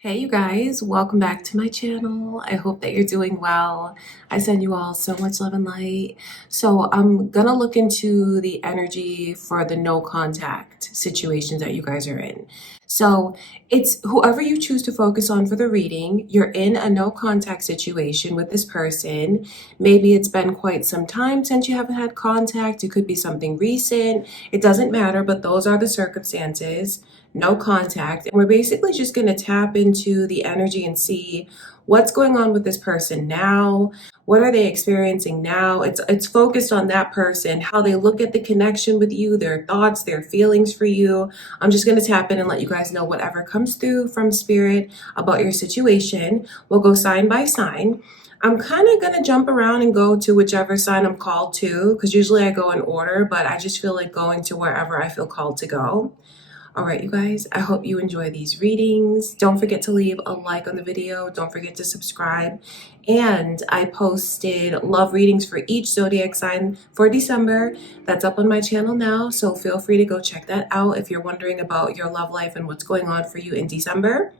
Hey you guys, welcome back to my channel. I hope that you're doing well. I send you all so much love and light. So I'm gonna look into the energy for the no contact situations that you guys are in. So it's whoever you choose to focus on for the reading. You're in a no contact situation with this person. Maybe it's been quite some time since you haven't had contact. It could be something recent. It doesn't matter, but those are the circumstances. No contact. And we're basically just going to tap into the energy and see what's going on with this person now. What are they experiencing now? It's focused on that person, how they look at the connection with you, their thoughts, their feelings for you. I'm just going to tap in and let you guys know whatever comes through from spirit about your situation. We'll go sign by sign. I'm kind of going to jump around and go to whichever sign I'm called to, because usually I go in order, but I just feel like going to wherever I feel called to go. All right, you guys, I hope you enjoy these readings. Don't forget to leave a like on the video. Don't forget to subscribe. And I posted love readings for each zodiac sign for December. That's up on my channel now, so feel free to go check that out if you're wondering about your love life and what's going on for you in December.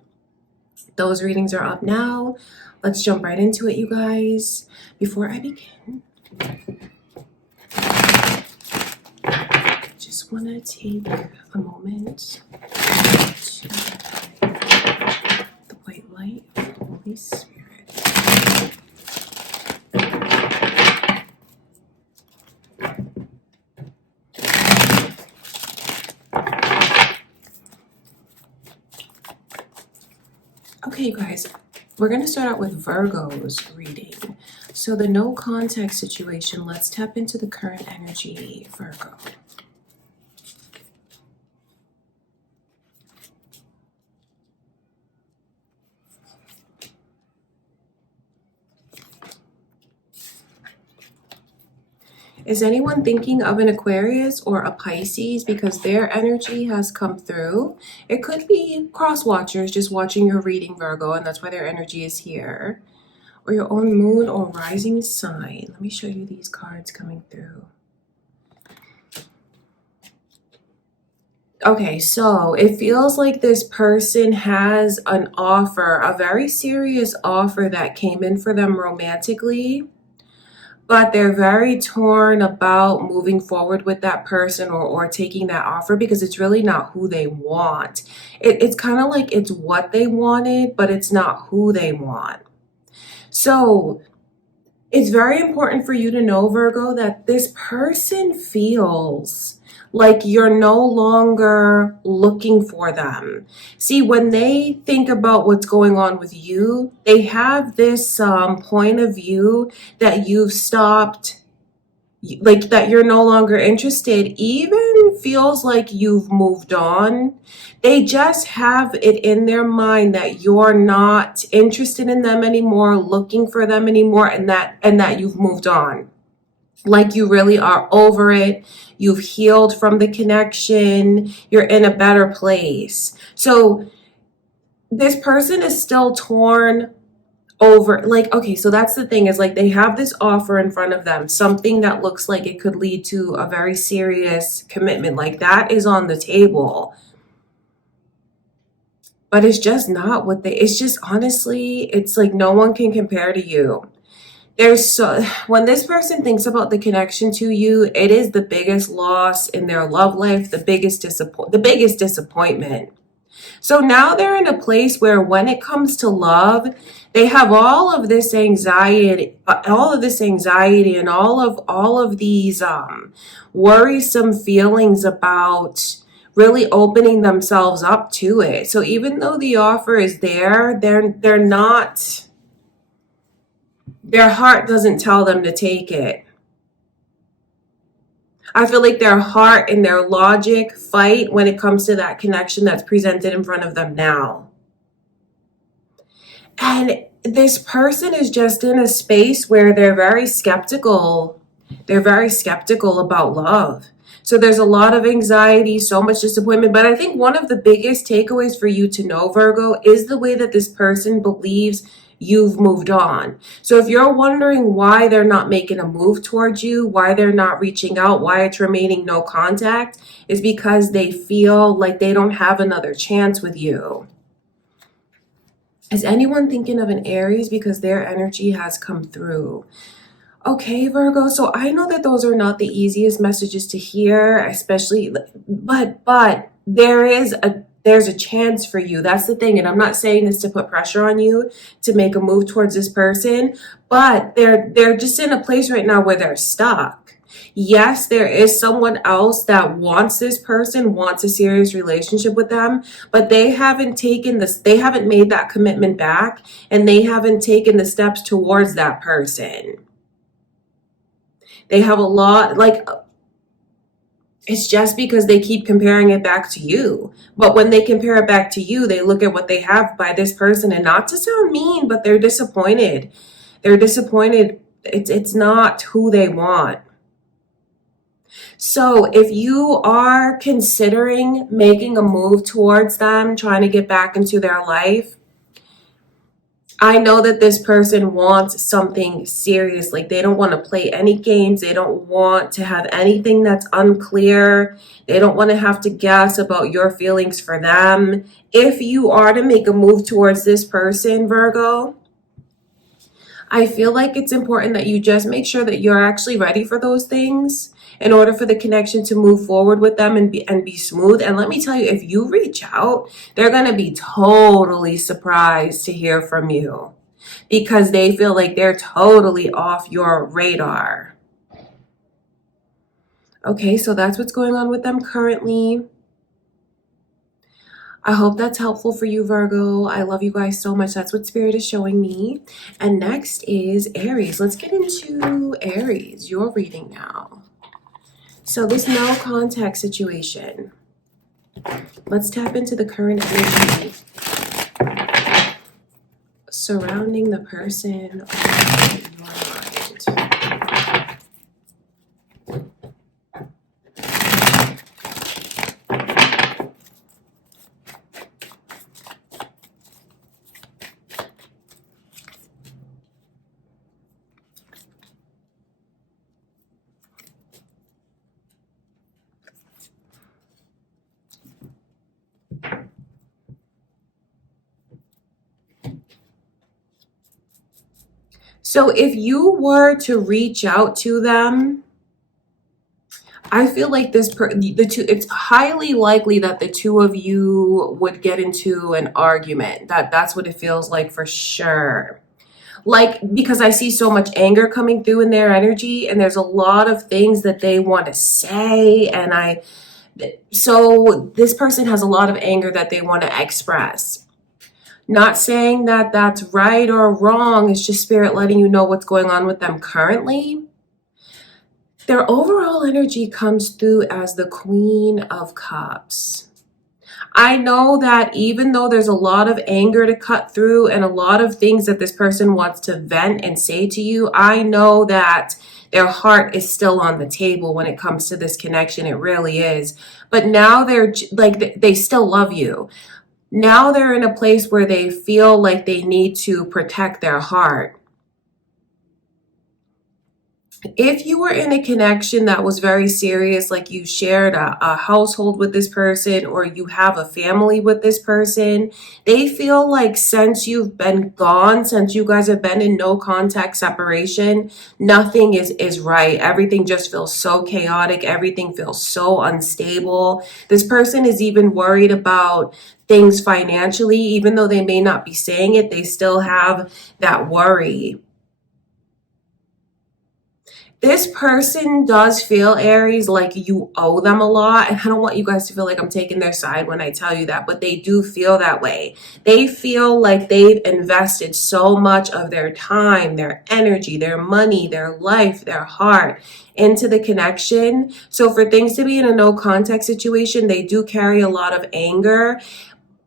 Those readings are up now. Let's jump right into it, you guys. Before I begin, just want to take a moment to the white light of the Holy Spirit. Okay, you guys, we're going to start out with Virgo's reading. So the no contact situation, let's tap into the current energy, Virgo. Is anyone thinking of an Aquarius or a Pisces because their energy has come through? It could be cross watchers just watching your reading, Virgo, and that's why their energy is here. Or your own moon or rising sign. Let me show you these cards coming through. Okay, so it feels like this person has an offer, a very serious offer that came in for them romantically. But they're very torn about moving forward with that person or taking that offer because it's really not who they want. It's kind of like it's what they wanted, but it's not who they want. So it's very important for you to know, Virgo, that this person feels like you're no longer looking for them. See, when they think about what's going on with you, they have this point of view that you've stopped, like that you're no longer interested, even feels like you've moved on. They just have it in their mind that you're not interested in them anymore, looking for them anymore, and that you've moved on. Like you really are over it. You've healed from the connection. You're in a better place. So this person is still torn over, like, okay, so that's the thing, is like they have this offer in front of them, something that looks like it could lead to a very serious commitment. Like that is on the table. But it's just not what it's just, honestly, it's like no one can compare to you. When this person thinks about the connection to you, it is the biggest loss in their love life, the biggest disappointment. So now they're in a place where when it comes to love, they have all of this anxiety and all of these worrisome feelings about really opening themselves up to it. So even though the offer is there, they're not. Their heart doesn't tell them to take it. I feel like their heart and their logic fight when it comes to that connection that's presented in front of them now. And this person is just in a space where they're very skeptical. They're very skeptical about love. So there's a lot of anxiety, so much disappointment. But I think one of the biggest takeaways for you to know, Virgo, is the way that this person believes you've moved on. So if you're wondering why they're not making a move towards you, why they're not reaching out, why it's remaining no contact, is because they feel like they don't have another chance with you. Is anyone thinking of an Aries because their energy has come through? Okay, Virgo. So I know that those are not the easiest messages to hear, especially, but there's a chance for you. That's the thing. And I'm not saying this to put pressure on you to make a move towards this person, but they're just in a place right now where they're stuck. Yes, there is someone else that wants this person, wants a serious relationship with them, but they haven't they haven't made that commitment back, and they haven't taken the steps towards that person. They have a lot, like, it's just because they keep comparing it back to you. But when they compare it back to you, they look at what they have by this person, and not to sound mean, but they're disappointed. They're disappointed. It's not who they want. So if you are considering making a move towards them, trying to get back into their life, I know that this person wants something serious. Like, they don't want to play any games. They don't want to have anything that's unclear. They don't want to have to guess about your feelings for them. If you are to make a move towards this person, Virgo, I feel like it's important that you just make sure that you're actually ready for those things in order for the connection to move forward with them and be smooth. And let me tell you, if you reach out, they're going to be totally surprised to hear from you because they feel like they're totally off your radar. Okay, so that's what's going on with them currently. I hope that's helpful for you, Virgo. I love you guys so much. That's what Spirit is showing me. And next is Aries. Let's get into Aries, your reading now. So this no contact situation. Let's tap into the current energy surrounding the person on your mind. So if you were to reach out to them, I feel like it's highly likely that the two of you would get into an argument. That's what it feels like for sure. Like, because I see so much anger coming through in their energy, and there's a lot of things that they want to say, so this person has a lot of anger that they want to express. Not saying that that's right or wrong. It's just Spirit letting you know what's going on with them currently. Their overall energy comes through as the Queen of Cups. I know that even though there's a lot of anger to cut through and a lot of things that this person wants to vent and say to you, I know that their heart is still on the table when it comes to this connection. It really is. But now they're like, they still love you. Now they're in a place where they feel like they need to protect their heart. If you were in a connection that was very serious, like you shared a household with this person or you have a family with this person, they feel like since you've been gone, since you guys have been in no contact separation, nothing is right. Everything just feels so chaotic. Everything feels so unstable. This person is even worried about things financially. Even though they may not be saying it, they still have that worry. This person does feel, Aries, like you owe them a lot. And I don't want you guys to feel like I'm taking their side when I tell you that, but they do feel that way. They feel like they've invested so much of their time, their energy, their money, their life, their heart into the connection. So for things to be in a no contact situation, they do carry a lot of anger.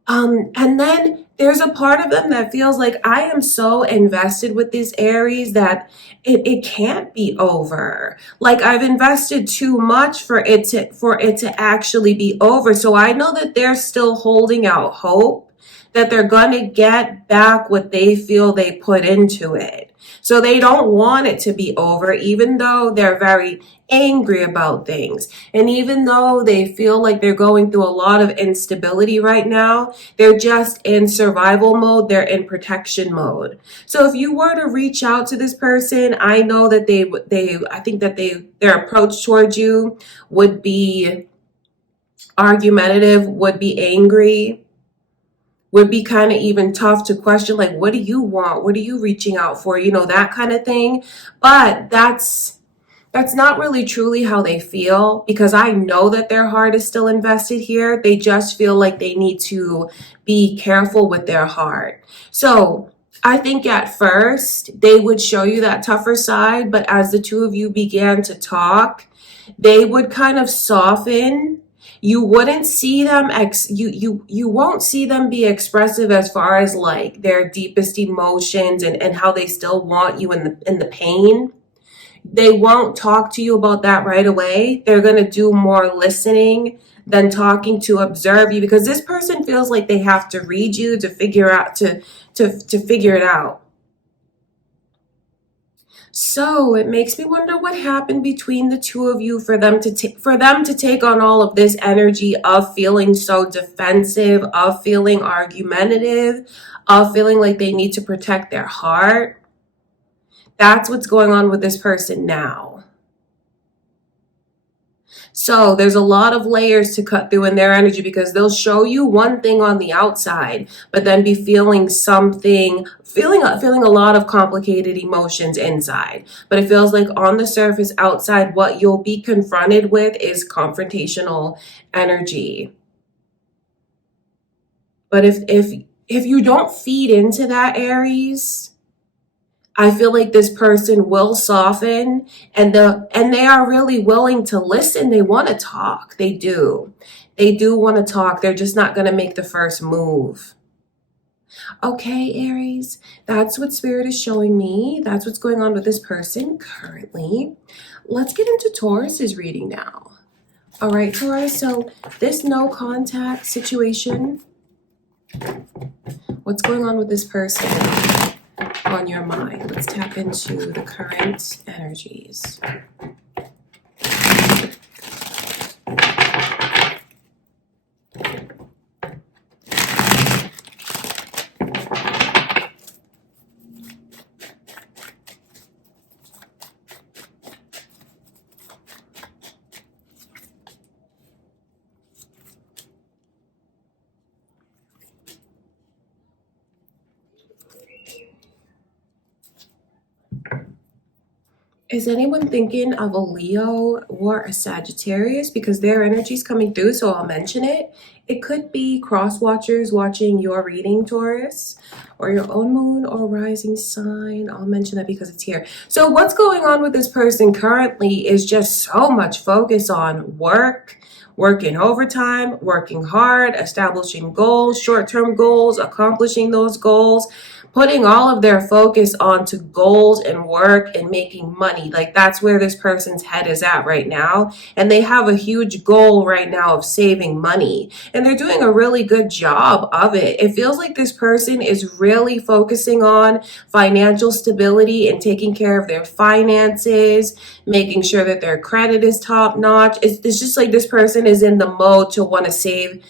And then there's a part of them that feels like I am so invested with this Aries that it can't be over. Like I've invested too much for it to actually be over. So I know that they're still holding out hope that they're going to get back what they feel they put into it. So they don't want it to be over, even though they're very angry about things. And even though they feel like they're going through a lot of instability right now, they're just in survival mode. They're in protection mode. So if you were to reach out to this person, I know that I think that their approach towards you would be argumentative, would be angry, would be kind of even tough to question, like, what do you want? What are you reaching out for? You know, that kind of thing. But that's not really truly how they feel, because I know that their heart is still invested here. They just feel like they need to be careful with their heart. So I think at first they would show you that tougher side, but as the two of you began to talk, they would kind of soften. You wouldn't see them you won't see them be expressive as far as like their deepest emotions and how they still want you in the pain. They won't talk to you about that right away. They're going to do more listening than talking to observe you, because this person feels like they have to read you to figure out to figure it out. So it makes me wonder what happened between the two of you for them to take on all of this energy of feeling so defensive, of feeling argumentative, of feeling like they need to protect their heart. That's what's going on with this person now. So there's a lot of layers to cut through in their energy, because they'll show you one thing on the outside, but then be feeling a lot of complicated emotions inside. But it feels like on the surface outside, what you'll be confronted with is confrontational energy. But if you don't feed into that, Aries, I feel like this person will soften, and they are really willing to listen. They want to talk. They do. They do want to talk. They're just not going to make the first move. Okay, Aries, that's what Spirit is showing me. That's what's going on with this person currently. Let's get into Taurus's reading now. All right, Taurus, so this no contact situation, what's going on with this person on your mind? Let's tap into the current energies. Is anyone thinking of a Leo or a Sagittarius? Because their energy is coming through, so I'll mention it. It could be cross-watchers watching your reading, Taurus, or your own moon or rising sign. I'll mention that because it's here. So what's going on with this person currently is just so much focus on work, working overtime, working hard, establishing goals, short-term goals, accomplishing those goals, putting all of their focus onto goals and work and making money. Like, that's where this person's head is at right now. And they have a huge goal right now of saving money. And they're doing a really good job of it. It feels like this person is really focusing on financial stability and taking care of their finances, making sure that their credit is top notch. It's just like this person is in the mode to want to save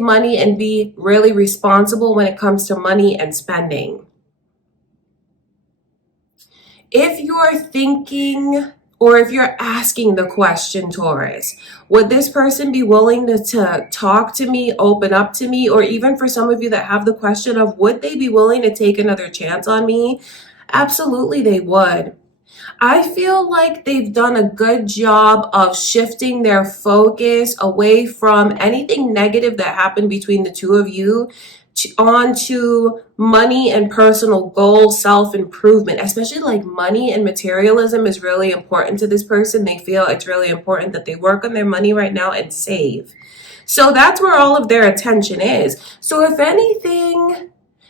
money and be really responsible when it comes to money and spending. If you're thinking, or if you're asking the question, Taurus, would this person be willing to talk to me, open up to me? Or even for some of you that have the question of, would they be willing to take another chance on me? Absolutely, they would. I feel like they've done a good job of shifting their focus away from anything negative that happened between the two of you onto money and personal goals, self-improvement. Especially like money and materialism is really important to this person. They feel it's really important that they work on their money right now and save. So that's where all of their attention is. So if anything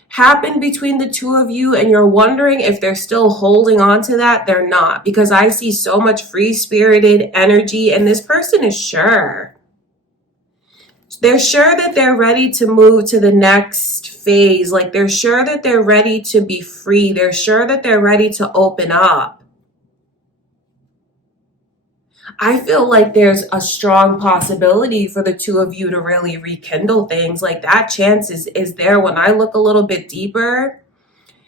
happened between the two of you and you're wondering if they're still holding on to that, they're not, because I see so much free-spirited energy and this person is sure. They're sure that they're ready to move to the next phase. Like they're sure that they're ready to be free. They're sure that they're ready to open up. I feel like there's a strong possibility for the two of you to really rekindle things. Like that chance is there. When I look a little bit deeper,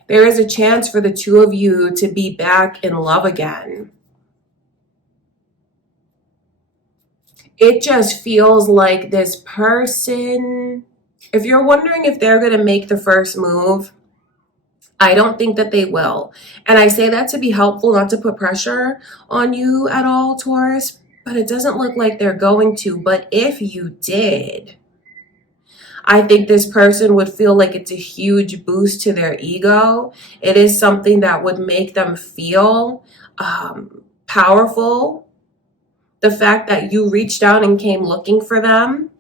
there is a chance for the two of you to be back in love again. It just feels like this person, if you're wondering if they're going to make the first move, I don't think that they will. And I say that to be helpful, not to put pressure on you at all, Taurus, but it doesn't look like they're going to. But if you did, I think this person would feel like it's a huge boost to their ego. It is something that would make them feel powerful. The fact that you reached out and came looking for them.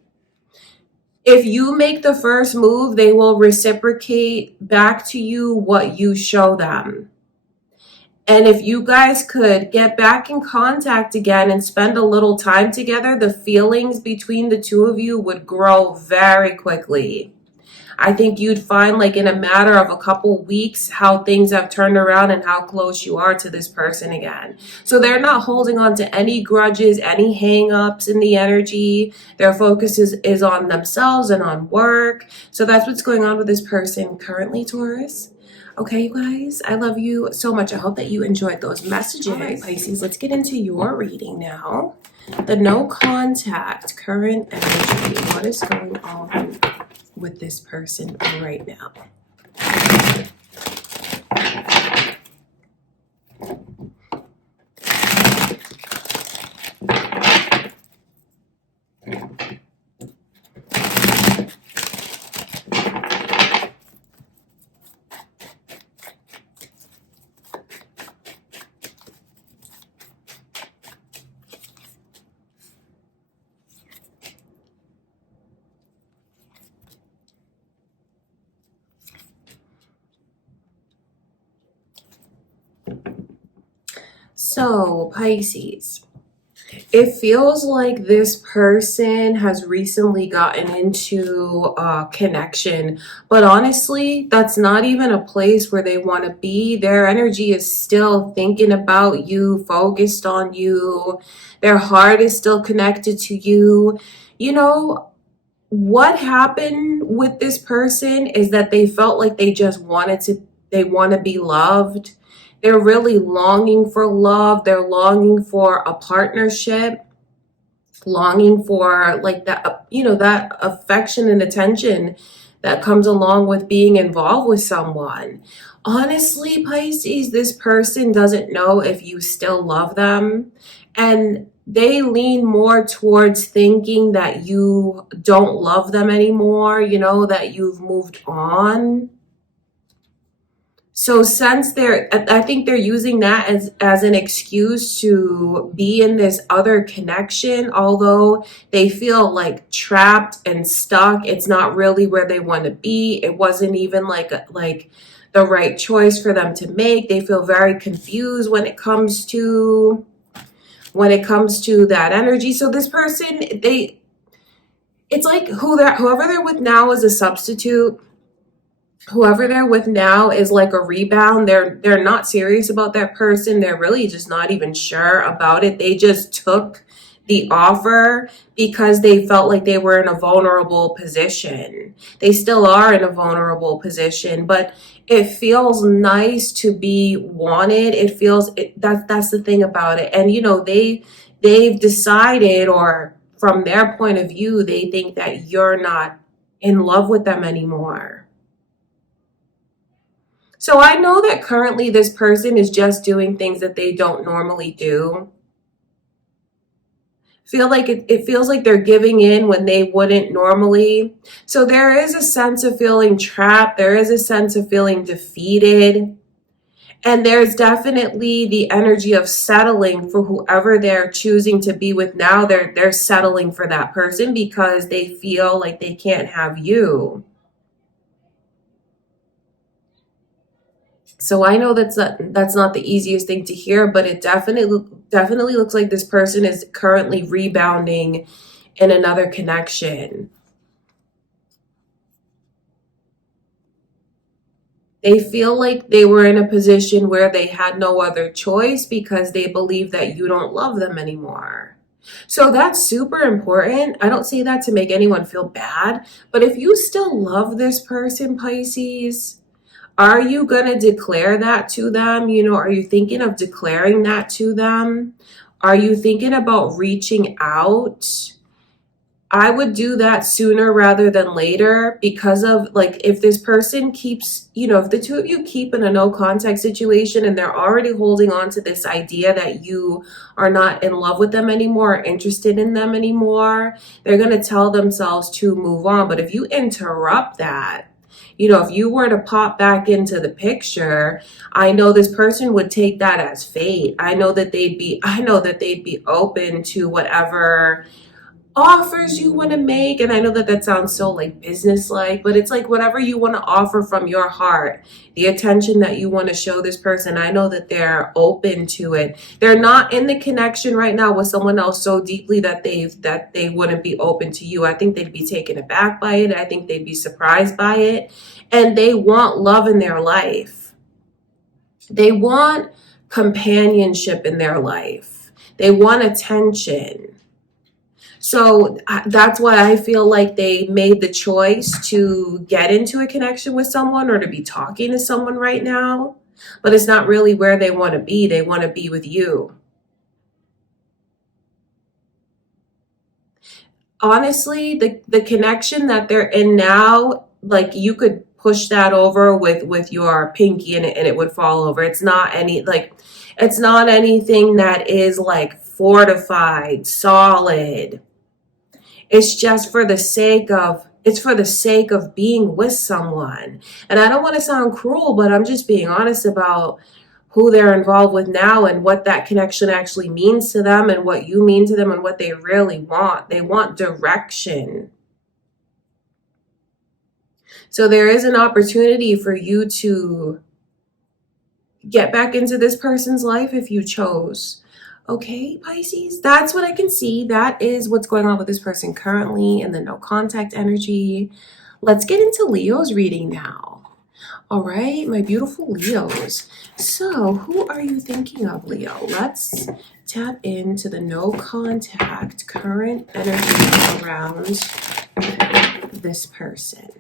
If you make the first move, they will reciprocate back to you what you show them. And if you guys could get back in contact again and spend a little time together, the feelings between the two of you would grow very quickly. I think you'd find, like, in a matter of a couple weeks how things have turned around and how close you are to this person again. So they're not holding on to any grudges, any hang-ups in the energy. Their focus is on themselves and on work. So that's what's going on with this person currently, Taurus. Okay, you guys, I love you so much. I hope that you enjoyed those messages. All right, Pisces, let's get into your reading now. The no contact, current energy. What is going on with this person right now? So, Pisces, it feels like this person has recently gotten into a connection, but honestly, that's not even a place where they want to be. Their energy is still thinking about you, focused on you. Their heart is still connected to you. You know, what happened with this person is that they felt like they want to be loved. They're really longing for love. They're longing for a partnership, longing for like that, that affection and attention that comes along with being involved with someone. Honestly, Pisces, this person doesn't know if you still love them, and they lean more towards thinking that you don't love them anymore, that you've moved on. So since I think they're using that as an excuse to be in this other connection, although they feel like trapped and stuck. It's not really where they want to be. It wasn't even like the right choice for them to make. They feel very confused when it comes to that energy. So this person, it's like whoever they're with now is a substitute. Whoever they're with now is like a rebound. They're not serious about that person. They're really just not even sure about it. They just took the offer because they felt like they were in a vulnerable position. They still are in a vulnerable position, but it feels nice to be wanted. It feels that's the thing about it. And they've decided, or from their point of view, they think that you're not in love with them anymore. So I know that currently this person is just doing things that they don't normally do. It feels like they're giving in when they wouldn't normally. So there is a sense of feeling trapped. There is a sense of feeling defeated. And there's definitely the energy of settling for whoever they're choosing to be with now. They're settling for that person because they feel like they can't have you. So I know that's not the easiest thing to hear, but it definitely looks like this person is currently rebounding in another connection. They feel like they were in a position where they had no other choice because they believe that you don't love them anymore. So that's super important. I don't say that to make anyone feel bad, but if you still love this person, Pisces, are you going to declare that to them? You know, are you thinking of declaring that to them? Are you thinking about reaching out? I would do that sooner rather than later, because of, like, if this person keeps, you know, if the two of you keep in a no contact situation and they're already holding on to this idea that you are not in love with them anymore, or interested in them anymore, they're going to tell themselves to move on. But if you interrupt that, you know, if you were to pop back into the picture, I know this person would take that as fate. I know that they'd be open to whatever offers you want to make. And I know that that sounds so like business-like, but it's like whatever you want to offer from your heart, the attention that you want to show this person, I know that they're open to it. They're not in the connection right now with someone else so deeply that they wouldn't be open to you. I think they'd be taken aback by it. I think they'd be surprised by it. And they want love in their life. They want companionship in their life. They want attention. So that's why I feel like they made the choice to get into a connection with someone or to be talking to someone right now. But it's not really where they want to be. They want to be with you. Honestly, the connection that they're in now, like, you could push that over with your pinky and it would fall over. It's not anything that is like fortified, solid. It's just for the sake of being with someone. And I don't want to sound cruel, but I'm just being honest about who they're involved with now and what that connection actually means to them and what you mean to them and what they really want. They want direction. So there is an opportunity for you to get back into this person's life if you chose. Okay, Pisces, that's what I can see. That is what's going on with this person currently in the no contact energy. Let's get into Leo's reading now. All right, my beautiful Leos. So who are you thinking of, Leo? Let's tap into the no contact current energy around this person.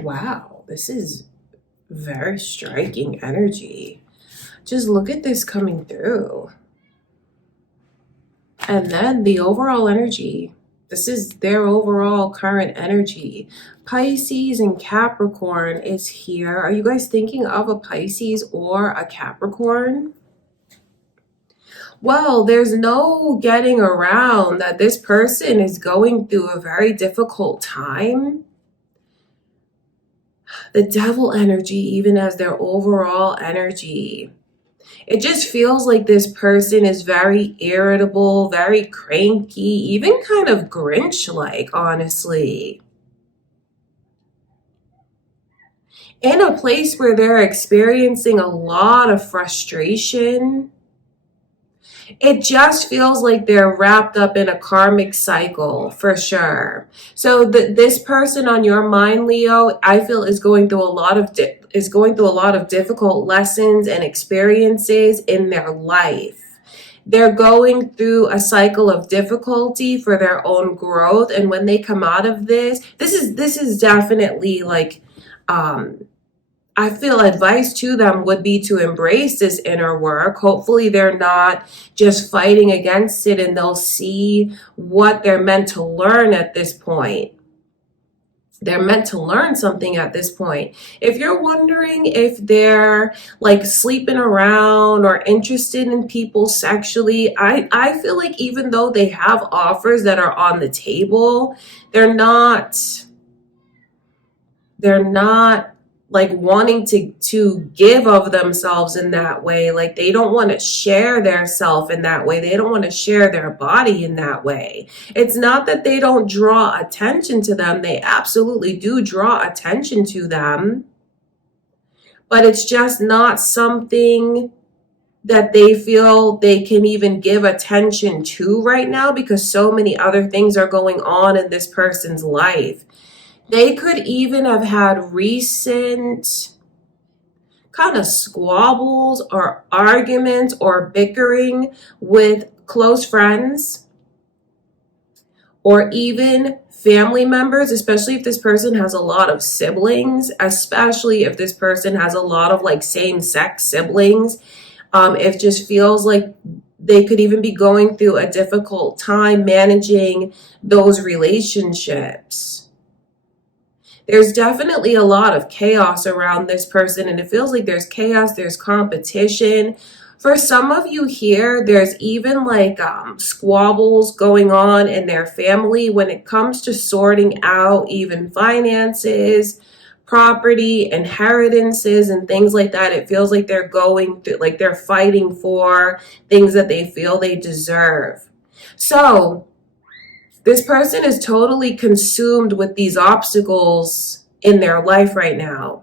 Wow, this is very striking energy. Just look at this coming through. And then the overall energy. This is their overall current energy. Pisces and Capricorn is here. Are you guys thinking of a Pisces or a Capricorn? Well, there's no getting around that this person is going through a very difficult time. The devil energy, even as their overall energy. It just feels like this person is very irritable, very cranky, even kind of Grinch-like, honestly. In a place where they're experiencing a lot of frustration. It just feels like they're wrapped up in a karmic cycle, for sure. So this person on your mind, Leo, I feel is going through a lot of difficult lessons and experiences in their life. They're going through a cycle of difficulty for their own growth, and when they come out of this is definitely like I feel advice to them would be to embrace this inner work. Hopefully they're not just fighting against it, and they'll see what they're meant to learn at this point. They're meant to learn something at this point. If you're wondering if they're like sleeping around or interested in people sexually, I feel like even though they have offers that are on the table, they're not like wanting to give of themselves in that way. Like they don't want to share their self in that way. They don't want to share their body in that way. It's not that they don't draw attention to them. They absolutely do draw attention to them, but it's just not something that they feel they can even give attention to right now, because so many other things are going on in this person's life. They could even have had recent kind of squabbles or arguments or bickering with close friends or even family members, especially if this person has a lot of siblings, especially if this person has a lot of like same-sex siblings. It just feels like they could even be going through a difficult time managing those relationships. There's definitely a lot of chaos around this person, and it feels like there's chaos, there's competition. For some of you here, there's even like squabbles going on in their family when it comes to sorting out even finances, property, inheritances, and things like that. It feels like they're going through, like they're fighting for things that they feel they deserve. So this person is totally consumed with these obstacles in their life right now.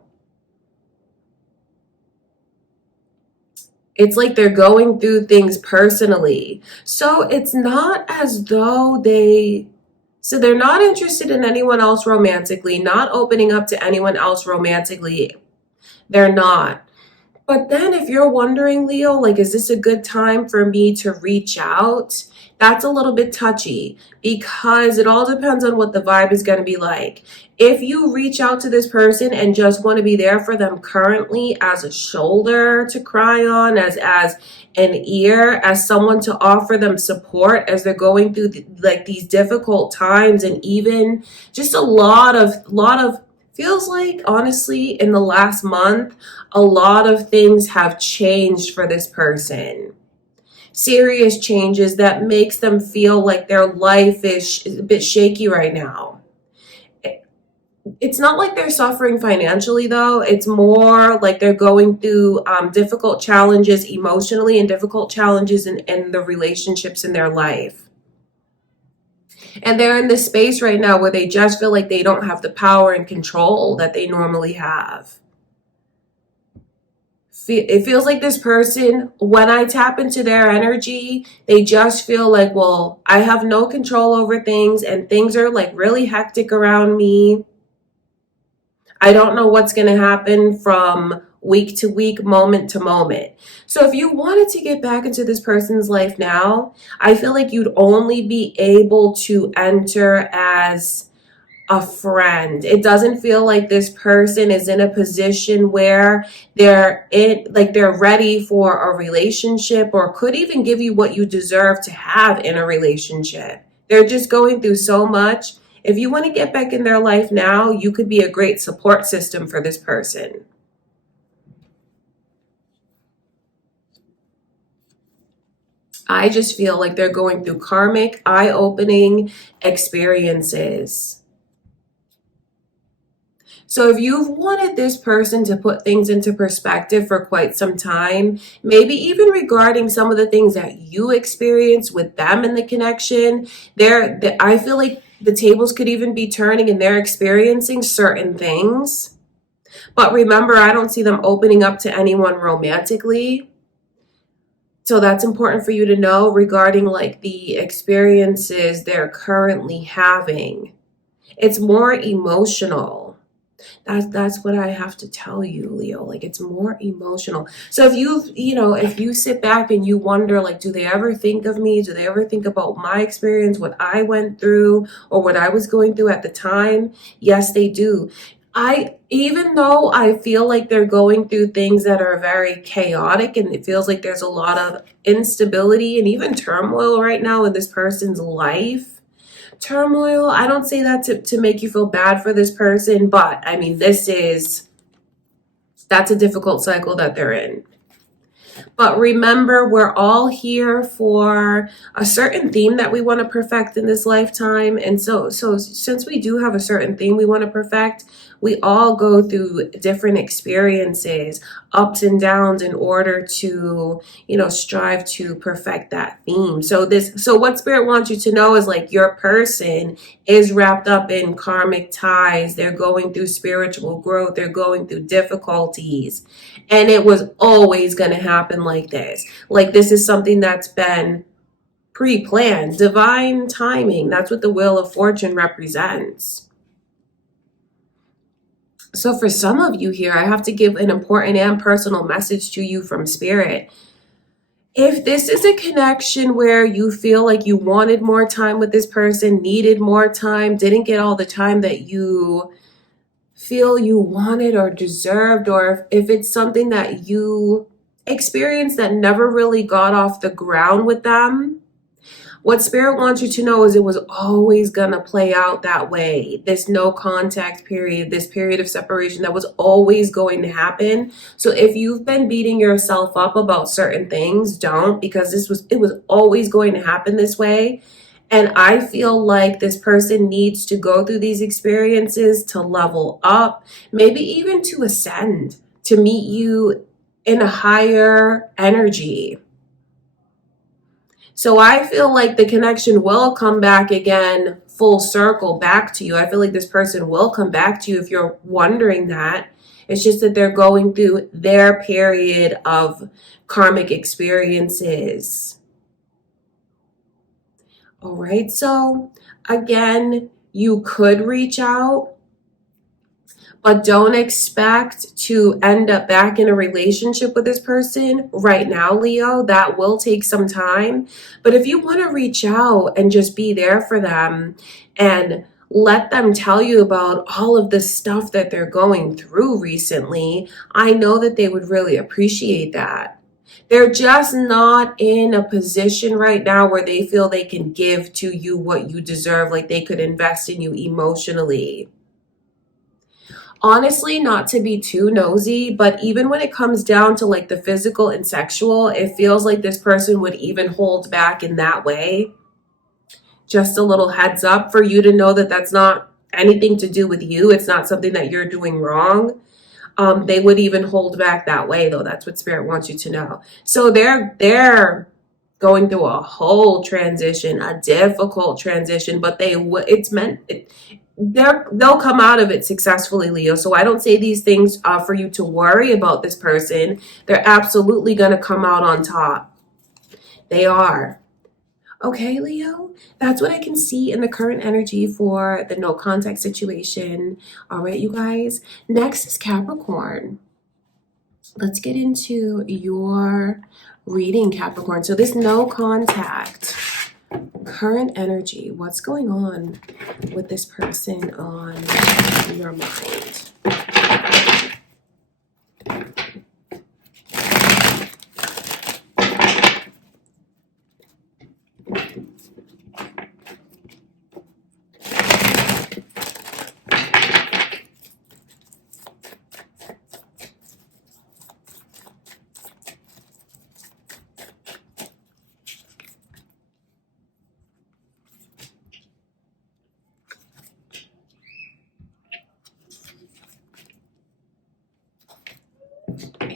It's like they're going through things personally. So it's not as though they're not interested in anyone else romantically, not opening up to anyone else romantically. They're not. But then if you're wondering, Leo, like, is this a good time for me to reach out? That's a little bit touchy, because it all depends on what the vibe is going to be like. If you reach out to this person and just want to be there for them currently as a shoulder to cry on, as an ear, as someone to offer them support as they're going through like these difficult times, and even just a lot of feels like, honestly, in the last month, a lot of things have changed for this person. Serious changes that makes them feel like their life is a bit shaky right now. It's not like they're suffering financially, though. It's more like they're going through difficult challenges emotionally and difficult challenges in the relationships in their life. And they're in this space right now where they just feel like they don't have the power and control that they normally have. It feels like this person, when I tap into their energy, they just feel like, well, I have no control over things, and things are like really hectic around me. I don't know what's going to happen from week to week, moment to moment. So if you wanted to get back into this person's life now, I feel like you'd only be able to enter as a friend. It doesn't feel like this person is in a position where they're ready for a relationship, or could even give you what you deserve to have in a relationship. They're just going through so much. If you want to get back in their life now, you could be a great support system for this person. I just feel like they're going through karmic, eye-opening experiences. So if you've wanted this person to put things into perspective for quite some time, maybe even regarding some of the things that you experienced with them in the connection, I feel like the tables could even be turning and they're experiencing certain things. But remember, I don't see them opening up to anyone romantically. So that's important for you to know regarding like the experiences they're currently having. It's more emotional. That's what I have to tell you, Leo. Like, it's more emotional. So if you sit back and you wonder, like, do they ever think of me? Do they ever think about my experience, what I went through, or what I was going through at the time? Yes, they do. Even though I feel like they're going through things that are very chaotic, and it feels like there's a lot of instability and even turmoil right now in this person's life, turmoil. I don't say that to make you feel bad for this person, but I mean, that's a difficult cycle that they're in. But remember, we're all here for a certain theme that we want to perfect in this lifetime. And so since we do have a certain theme we want to perfect, we all go through different experiences, ups and downs, in order to, strive to perfect that theme. So what Spirit wants you to know is, like, your person is wrapped up in karmic ties. They're going through spiritual growth. They're going through difficulties. And it was always going to happen like this. Like, this is something that's been pre-planned. Divine timing. That's what the Wheel of Fortune represents. So for some of you here, I have to give an important and personal message to you from Spirit. If this is a connection where you feel like you wanted more time with this person, needed more time, didn't get all the time that you feel you wanted or deserved, or if it's something that you experienced that never really got off the ground with them, what Spirit wants you to know is it was always going to play out that way. This no contact period, this period of separation, that was always going to happen. So if you've been beating yourself up about certain things, don't, because it was always going to happen this way. And I feel like this person needs to go through these experiences to level up, maybe even to ascend, to meet you in a higher energy. So I feel like the connection will come back again, full circle back to you. I feel like this person will come back to you if you're wondering that. It's just that they're going through their period of karmic experiences. All right, so again, you could reach out, but don't expect to end up back in a relationship with this person right now, Leo. That will take some time. But if you want to reach out and just be there for them and let them tell you about all of the stuff that they're going through recently, I know that they would really appreciate that. They're just not in a position right now where they feel they can give to you what you deserve, like they could invest in you emotionally. Honestly, not to be too nosy, but even when it comes down to like the physical and sexual, it feels like this person would even hold back in that way. Just a little heads up for you to know that that's not anything to do with you. It's not something that you're doing wrong. They would even hold back that way, though. That's what Spirit wants you to know. So they're going through a whole transition, a difficult transition, but they'll come out of it successfully, Leo. So I don't say these things for you to worry about this person. They're absolutely going to come out on top. They are. Okay, Leo, that's what I can see in the current energy for the no contact situation. All right, you guys. Next is Capricorn. Let's get into your reading, Capricorn. So this no contact, current energy, what's going on with this person on your mind?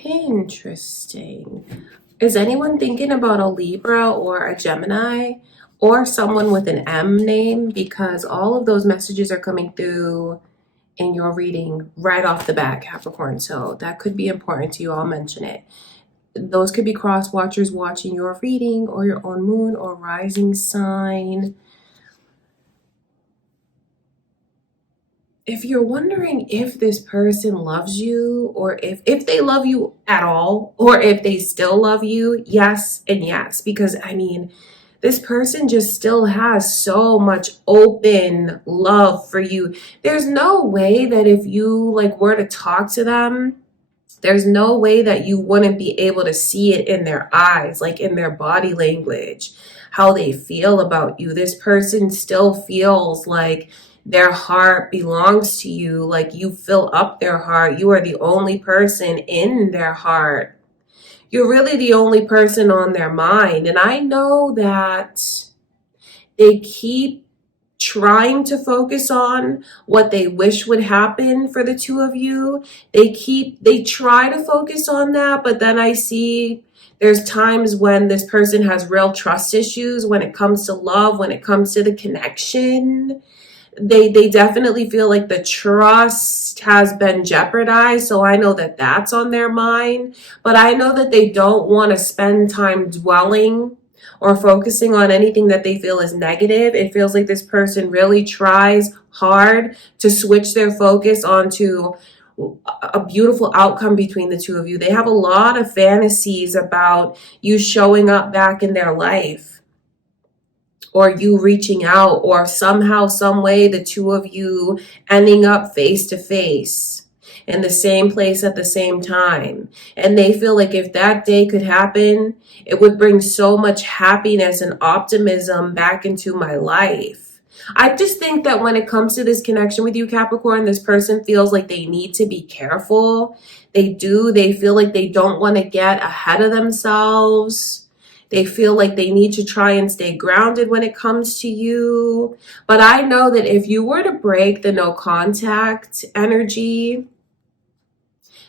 Interesting. Is anyone thinking about a Libra or a Gemini or someone with an M name? Because all of those messages are coming through in your reading right off the bat, Capricorn. So that could be important to you. I'll mention it. Those could be cross watchers watching your reading, or your own moon or rising sign. If you're wondering if this person loves you, or if they love you at all, or if they still love you, yes and yes. Because I mean, this person just still has so much open love for you. There's no way that if you were to talk to them, there's no way that you wouldn't be able to see it in their eyes, like in their body language, how they feel about you. This person still feels like their heart belongs to you, like you fill up their heart. You are the only person in their heart. You're really the only person on their mind. And I know that they keep trying to focus on what they wish would happen for the two of you. They try to focus on that, but then I see there's times when this person has real trust issues when it comes to love, when it comes to the connection. They definitely feel like the trust has been jeopardized. So I know that that's on their mind, but I know that they don't want to spend time dwelling or focusing on anything that they feel is negative. It feels like this person really tries hard to switch their focus onto a beautiful outcome between the two of you. They have a lot of fantasies about you showing up back in their life, or you reaching out, or somehow, some way, the two of you ending up face to face in the same place at the same time. And they feel like if that day could happen, it would bring so much happiness and optimism back into my life. I just think that when it comes to this connection with you, Capricorn, this person feels like they need to be careful. They do. They feel like they don't want to get ahead of themselves. They feel like they need to try and stay grounded when it comes to you. But I know that if you were to break the no contact energy,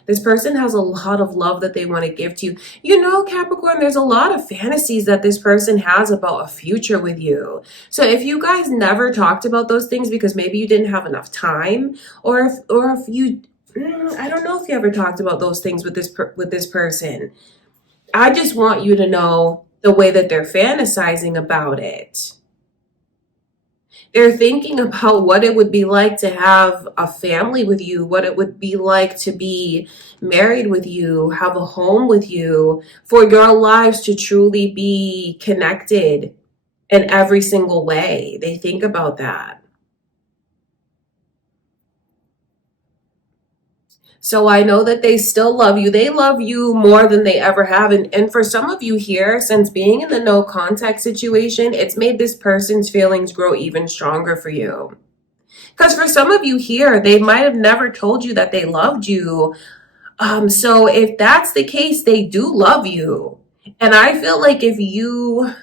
this person has a lot of love that they want to give to you. You know, Capricorn, there's a lot of fantasies that this person has about a future with you. So if you guys never talked about those things because maybe you didn't have enough time, or if you, I don't know if you ever talked about those things with this person. I just want you to know the way that they're fantasizing about it. They're thinking about what it would be like to have a family with you, what it would be like to be married with you, have a home with you, for your lives to truly be connected in every single way. They think about that. So I know that they still love you. They love you more than they ever have. And for some of you here, since being in the no contact situation, it's made this person's feelings grow even stronger for you. Because for some of you here, they might have never told you that they loved you. So if that's the case, they do love you. And I feel like if you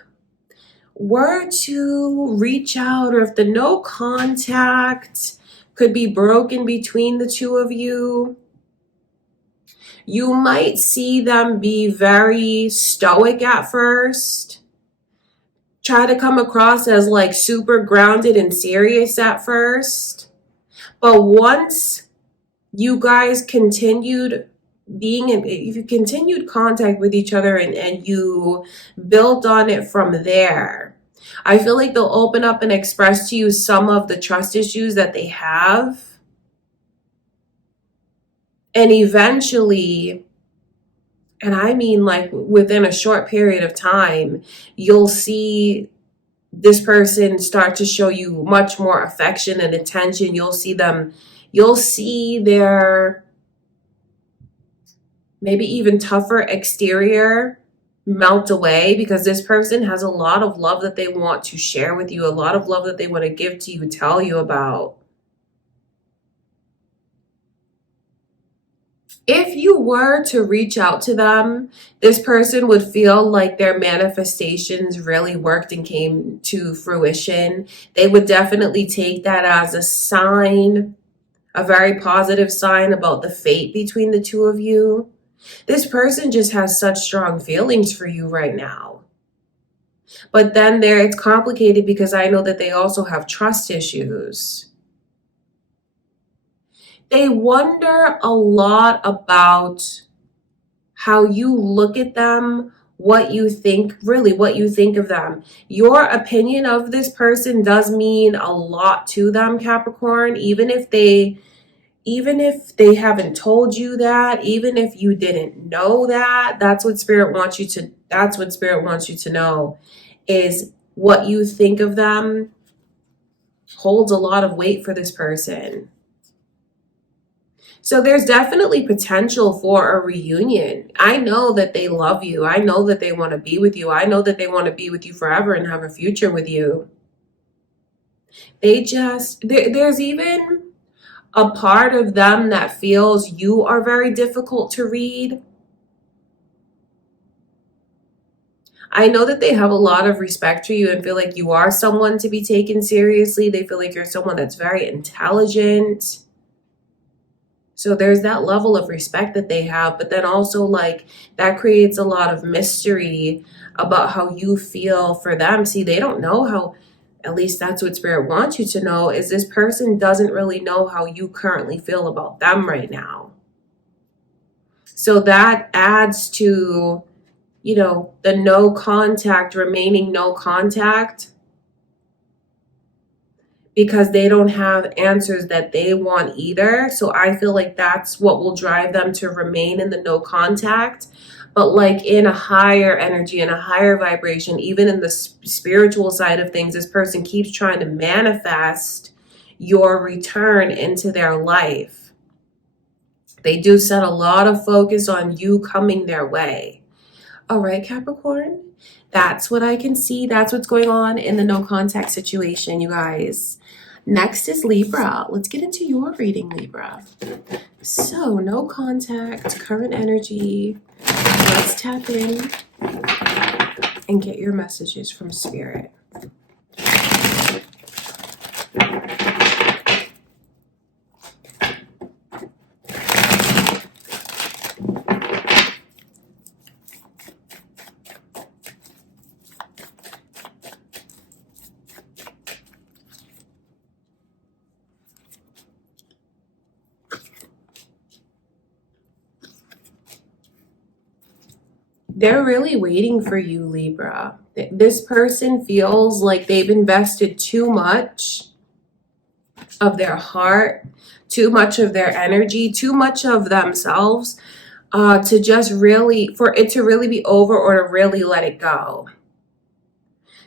were to reach out, or if the no contact could be broken between the two of you, you might see them be very stoic at first, try to come across as like super grounded and serious at first. But once you guys continued if you continued contact with each other and you built on it from there, I feel like they'll open up and express to you some of the trust issues that they have. And eventually, and I mean like within a short period of time, you'll see this person start to show you much more affection and attention. You'll see their maybe even tougher exterior melt away, because this person has a lot of love that they want to share with you, a lot of love that they want to give to you, tell you about. If you were to reach out to them, this person would feel like their manifestations really worked and came to fruition. They would definitely take that as a sign, a very positive sign about the fate between the two of you. This person just has such strong feelings for you right now. But then it's complicated because I know that they also have trust issues. They wonder a lot about how you look at them, what you think of them. Your opinion of this person does mean a lot to them, Capricorn, even if they haven't told you that, even if you didn't know that. That's what Spirit wants you to know, is what you think of them holds a lot of weight for this person. So there's definitely potential for a reunion. I know that they love you. I know that they want to be with you. I know that they want to be with you forever and have a future with you. There's even a part of them that feels you are very difficult to read. I know that they have a lot of respect for you and feel like you are someone to be taken seriously. They feel like you're someone that's very intelligent. So there's that level of respect that they have, but then also like that creates a lot of mystery about how you feel for them. See, they don't know how, at least that's what Spirit wants you to know, is this person doesn't really know how you currently feel about them right now. So that adds to, you know, the no contact, remaining no contact, because they don't have answers that they want either. So I feel like that's what will drive them to remain in the no contact. But like in a higher energy, in a higher vibration, even in the spiritual side of things, this person keeps trying to manifest your return into their life. They do set a lot of focus on you coming their way. All right, Capricorn, that's what I can see. That's what's going on in the no contact situation, you guys. Next is Libra. Let's get into your reading, Libra. So, no contact, current energy. Let's tap in and get your messages from Spirit. They're really waiting for you, Libra. This person feels like they've invested too much of their heart, too much of their energy, too much of themselves to just really, for it to really be over or to really let it go.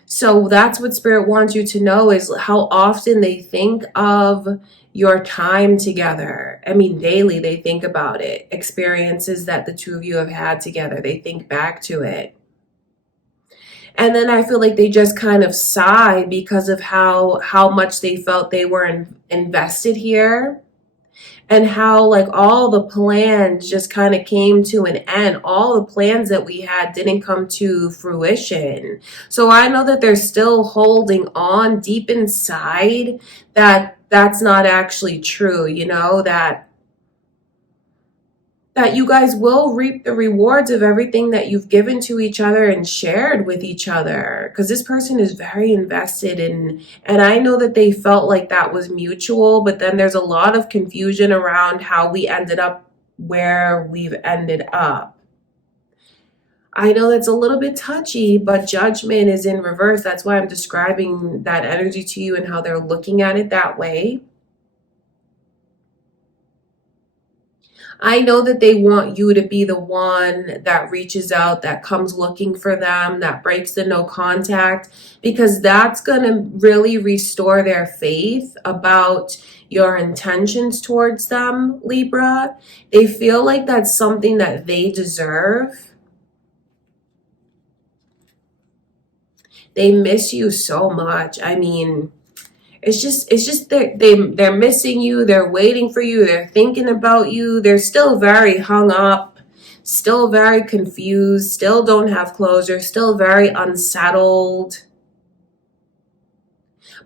So that's what Spirit wants you to know, is how often they think of your time together. I mean, daily they think about it. Experiences that the two of you have had together, they think back to it. And then I feel like they just kind of sigh because of how much they felt they were invested here. And how like all the plans just kind of came to an end. All the plans that we had didn't come to fruition. So I know that they're still holding on deep inside that that's not actually true, you know, that you guys will reap the rewards of everything that you've given to each other and shared with each other, because this person is very invested in, and I know that they felt like that was mutual, but then there's a lot of confusion around how we ended up where we've ended up. I know that's a little bit touchy, but judgment is in reverse. That's why I'm describing that energy to you and how they're looking at it that way. I know that they want you to be the one that reaches out, that comes looking for them, that breaks the no contact, because that's going to really restore their faith about your intentions towards them, Libra. They feel like that's something that they deserve. They miss you so much. I mean, it's just they're missing you. They're waiting for you. They're thinking about you. They're still very hung up, still very confused, still don't have closure, still very unsettled.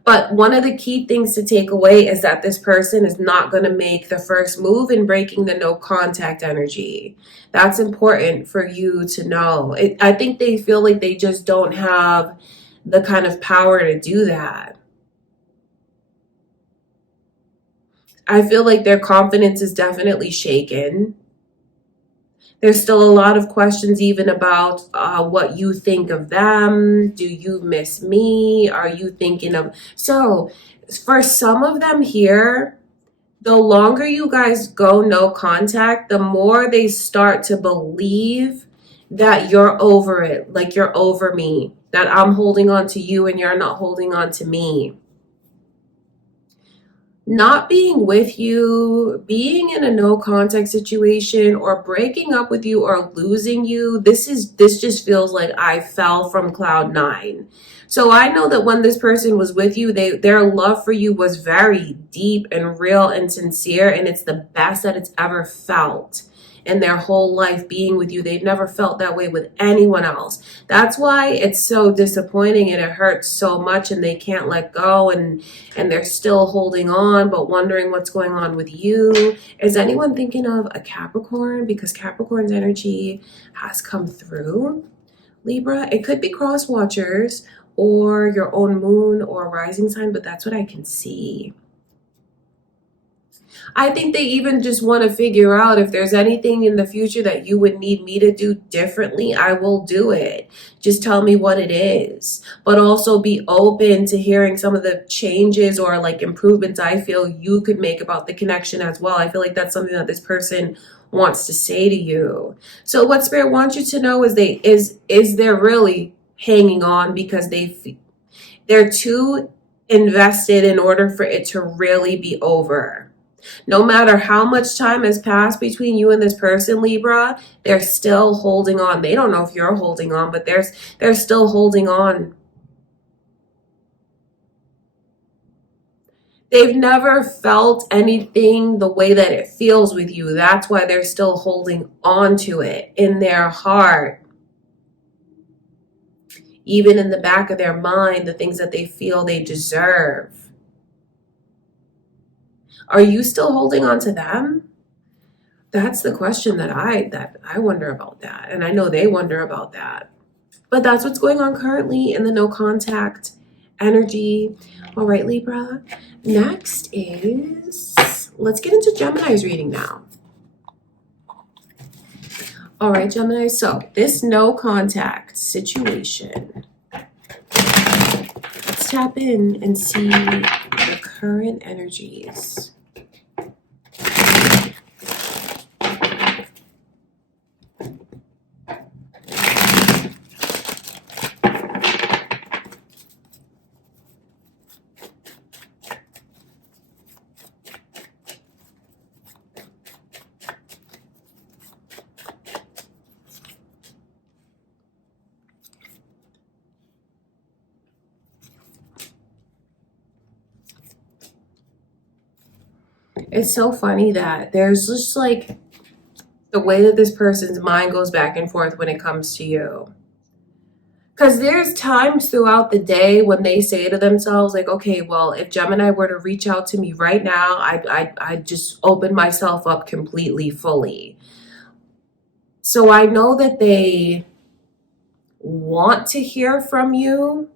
But one of the key things to take away is that this person is not going to make the first move in breaking the no contact energy. That's important for you to know. I think they feel like they just don't have the kind of power to do that. I feel like their confidence is definitely shaken. There's still a lot of questions even about what you think of them. Do you miss me? Are you thinking of... So for some of them here, the longer you guys go no contact, the more they start to believe that you're over it. Like you're over me. That I'm holding on to you and you're not holding on to me. not being with you, being in a no contact situation, or breaking up with you or losing you, this just feels like I fell from cloud nine. So I know that when this person was with you, their love for you was very deep and real and sincere, and it's the best that it's ever felt in their whole life being with you. They've never felt that way with anyone else. That's why it's so disappointing and it hurts so much, and they can't let go, and they're still holding on but wondering what's going on with you. Is anyone thinking of a Capricorn? Because Capricorn's energy has come through. Libra, it could be cross watchers or your own moon or rising sign, but that's what I can see. I think they even just want to figure out if there's anything in the future that you would need me to do differently, I will do it. Just tell me what it is. But also be open to hearing some of the changes or like improvements I feel you could make about the connection as well. I feel like that's something that this person wants to say to you. So what Spirit wants you to know is they're really hanging on because they're too invested in order for it to really be over. No matter how much time has passed between you and this person, Libra, they're still holding on. They don't know if you're holding on, but they're still holding on. They've never felt anything the way that it feels with you. That's why they're still holding on to it in their heart. Even in the back of their mind, the things that they feel they deserve. Are you still holding on to them? That's the question that I wonder about that. And I know they wonder about that. But that's what's going on currently in the no contact energy. All right, Libra. Next is, let's get into Gemini's reading now. All right, Gemini. So this no contact situation. Let's tap in and see the current energies. It's so funny that there's just like the way that this person's mind goes back and forth when it comes to you. Because there's times throughout the day when they say to themselves, like, okay, well, if Gemini were to reach out to me right now, I'd just open myself up completely, fully. So I know that they want to hear from you.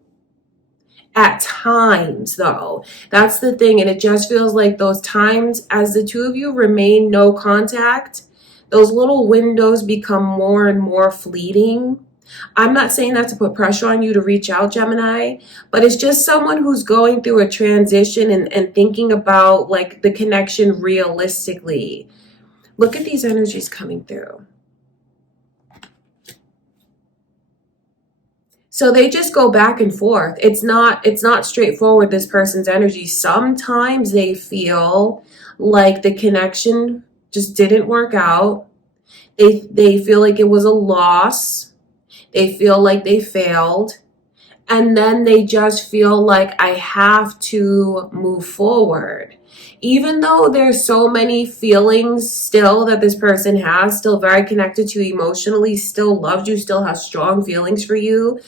At times, though, that's the thing. And it just feels like those times, as the two of you remain no contact, those little windows become more and more fleeting. I'm not saying that to put pressure on you to reach out, Gemini, but it's just someone who's going through a transition and thinking about like the connection realistically. Look at these energies coming through. So they just go back and forth. It's not straightforward, this person's energy. Sometimes they feel like the connection just didn't work out. They feel like it was a loss. They feel like they failed. And then they just feel like I have to move forward. Even though there's so many feelings still that this person has, still very connected to you emotionally, still loves you, still has strong feelings for you,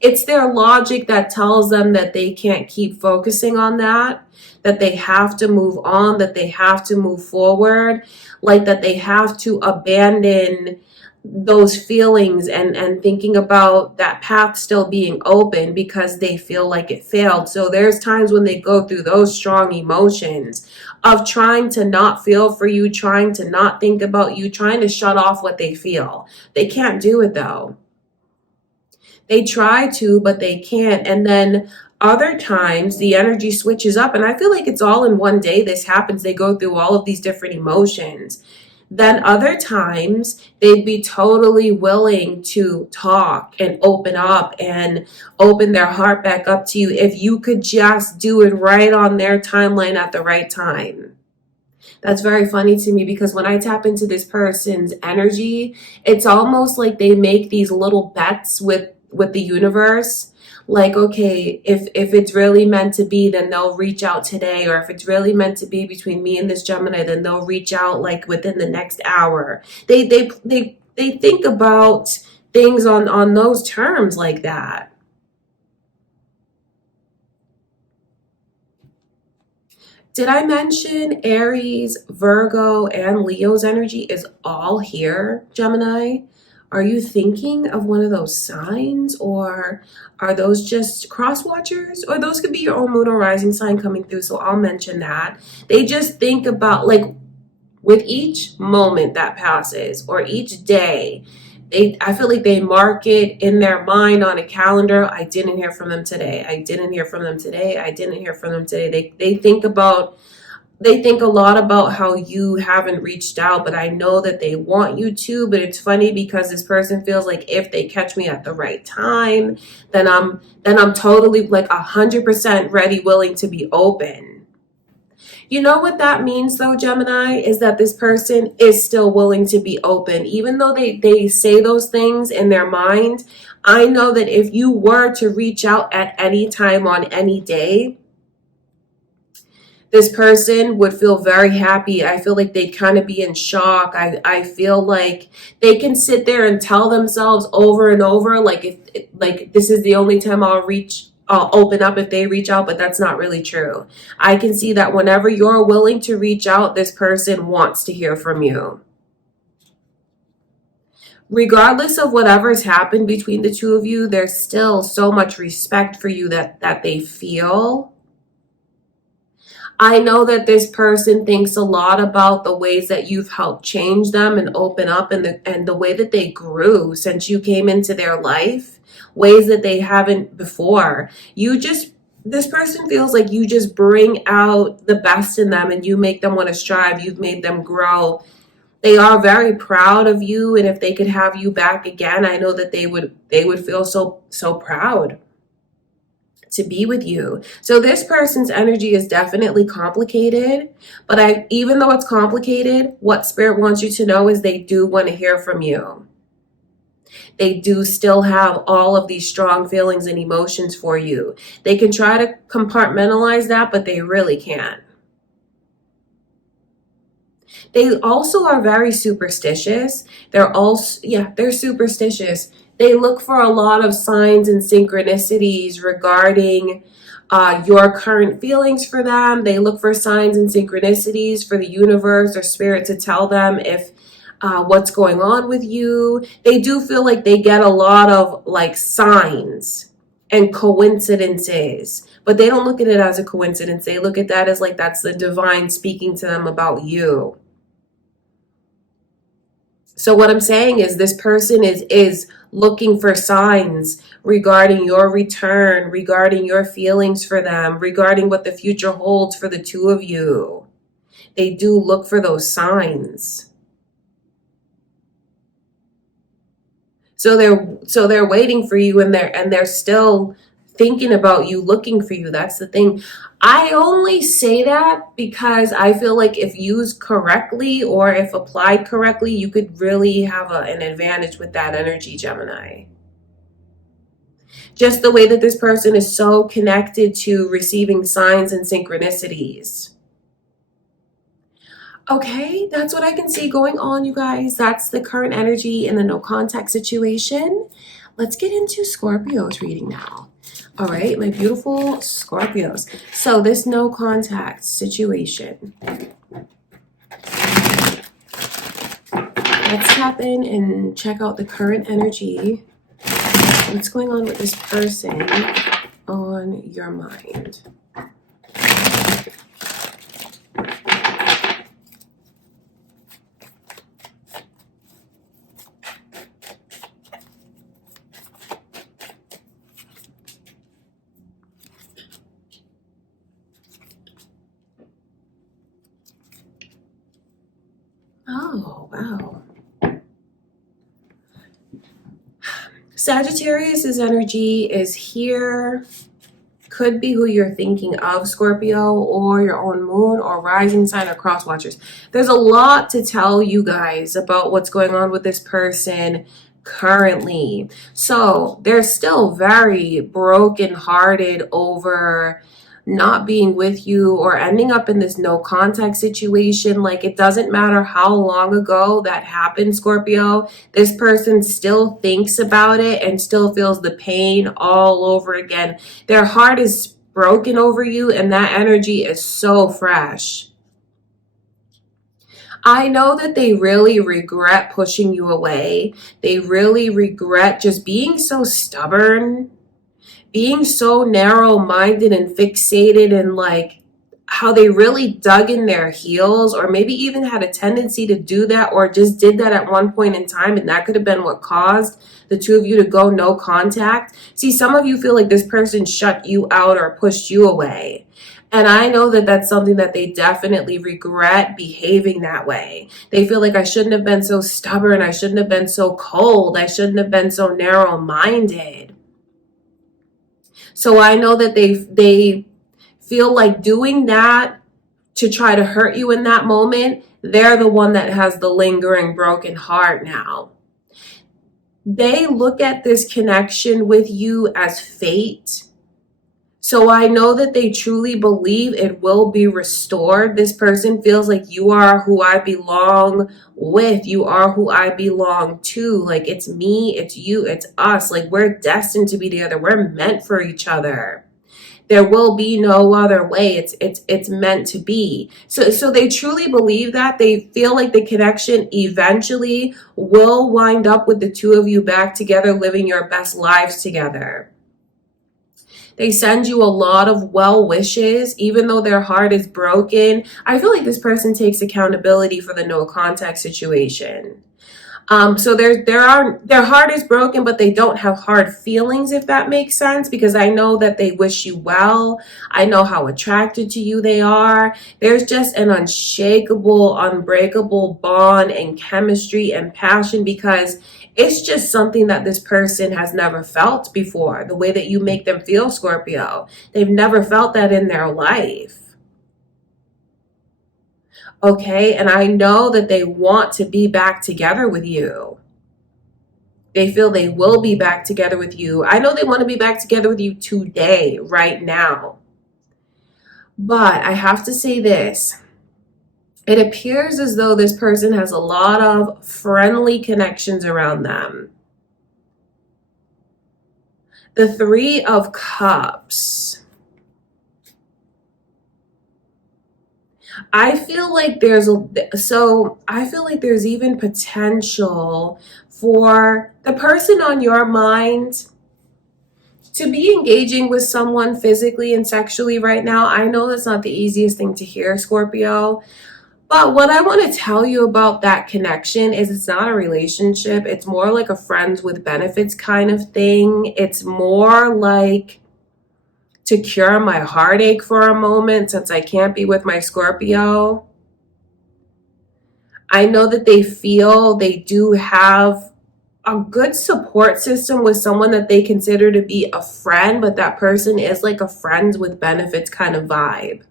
it's their logic that tells them that they can't keep focusing on that they have to move on, that they have to move forward, like that they have to abandon those feelings and thinking about that path still being open because they feel like it failed. So there's times when they go through those strong emotions of trying to not feel for you, trying to not think about you, trying to shut off what they feel. They can't do it though. They try to, but they can't. And then other times the energy switches up, and I feel like it's all in one day this happens. They go through all of these different emotions. Then other times they'd be totally willing to talk and open up and open their heart back up to you if you could just do it right on their timeline at the right time. That's very funny to me because when I tap into this person's energy, it's almost like they make these little bets with the universe. Like, okay, if it's really meant to be, then they'll reach out today. Or if it's really meant to be between me and this Gemini, then they'll reach out like within the next hour. They think about things on those terms like that. Did I mention Aries, Virgo, and Leo's energy is all here, Gemini? Are you thinking of one of those signs, or are those just cross watchers? Or those could be your own moon or rising sign coming through, so I'll mention that. They just think about, like, with each moment that passes or each day, I feel like they mark it in their mind on a calendar. I didn't hear from them today. I didn't hear from them today. I didn't hear from them today. They think a lot about how you haven't reached out, but I know that they want you to. But it's funny because this person feels like if they catch me at the right time, then I'm totally like 100% ready, willing to be open. You know what that means though, Gemini, is that this person is still willing to be open. Even though they say those things in their mind, I know that if you were to reach out at any time on any day, this person would feel very happy. I feel like they'd kind of be in shock. I feel like they can sit there and tell themselves over and over, like, if this is the only time I'll open up if they reach out, but that's not really true. I can see that whenever you're willing to reach out, this person wants to hear from you. Regardless of whatever's happened between the two of you, there's still so much respect for you that they feel. I know that this person thinks a lot about the ways that you've helped change them and open up, and the way that they grew since you came into their life, ways that they haven't before. This person feels like you just bring out the best in them and you make them want to strive. You've made them grow. They are very proud of you, and if they could have you back again, I know that they would feel so proud to be with you. So this person's energy is definitely complicated, but even though it's complicated, what Spirit wants you to know is they do want to hear from you. They do still have all of these strong feelings and emotions for you. They can try to compartmentalize that, but they really can't. They also are very superstitious. They're superstitious. They look for a lot of signs and synchronicities regarding your current feelings for them. They look for signs and synchronicities for the universe or Spirit to tell them if what's going on with you. They do feel like they get a lot of like signs and coincidences, but they don't look at it as a coincidence. They look at that as like that's the divine speaking to them about you. So what I'm saying is this person is looking for signs regarding your return, regarding your feelings for them, regarding what the future holds for the two of you. They do look for those signs. So they're waiting for you, and they're still thinking about you, looking for you. That's the thing. I only say that because I feel like if used correctly or if applied correctly, you could really have an advantage with that energy, Gemini. Just the way that this person is so connected to receiving signs and synchronicities. Okay, that's what I can see going on, you guys. That's the current energy in the no contact situation. Let's get into Scorpio's reading now. All right, my beautiful Scorpios. So this no contact situation. Let's tap in and check out the current energy. What's going on with this person on your mind? Oh, wow. Sagittarius's energy is here. Could be who you're thinking of, Scorpio, or your own moon or rising sign or cross watchers. There's a lot to tell you guys about what's going on with this person currently. So they're still very brokenhearted over not being with you or ending up in this no contact situation. Like, it doesn't matter how long ago that happened, Scorpio, this person still thinks about it and still feels the pain all over again. Their heart is broken over you, and that energy is so fresh. I know that they really regret pushing you away. They really regret just being so stubborn, being so narrow-minded and fixated, and like how they really dug in their heels, or maybe even had a tendency to do that, or just did that at one point in time, and that could have been what caused the two of you to go no contact. See, some of you feel like this person shut you out or pushed you away. And I know that that's something that they definitely regret, behaving that way. They feel like, I shouldn't have been so stubborn. I shouldn't have been so cold. I shouldn't have been so narrow-minded. So I know that they feel like doing that to try to hurt you in that moment, they're the one that has the lingering broken heart now. They look at this connection with you as fate. So I know that they truly believe it will be restored. This person feels like, you are who I belong with. You are who I belong to. Like, it's me, it's you, it's us. Like, we're destined to be together. We're meant for each other. There will be no other way. It's meant to be. So they truly believe that. They feel like the connection eventually will wind up with the two of you back together, living your best lives together. They send you a lot of well wishes, even though their heart is broken. I feel like this person takes accountability for the no contact situation. So their heart is broken, but they don't have hard feelings, if that makes sense, because I know that they wish you well. I know how attracted to you they are. There's just an unshakable, unbreakable bond and chemistry and passion, because it's just something that this person has never felt before. The way that you make them feel, Scorpio, they've never felt that in their life. Okay, and I know that they want to be back together with you. They feel they will be back together with you. I know they want to be back together with you today, right now. But I have to say this. It appears as though this person has a lot of friendly connections around them. The Three of Cups. I feel like there's even potential for the person on your mind to be engaging with someone physically and sexually right now. I know that's not the easiest thing to hear, Scorpio. But what I want to tell you about that connection is, it's not a relationship. It's more like a friends with benefits kind of thing. It's more like to cure my heartache for a moment, since I can't be with my Scorpio. I know that they feel they do have a good support system with someone that they consider to be a friend, but that person is like a friends with benefits kind of vibe.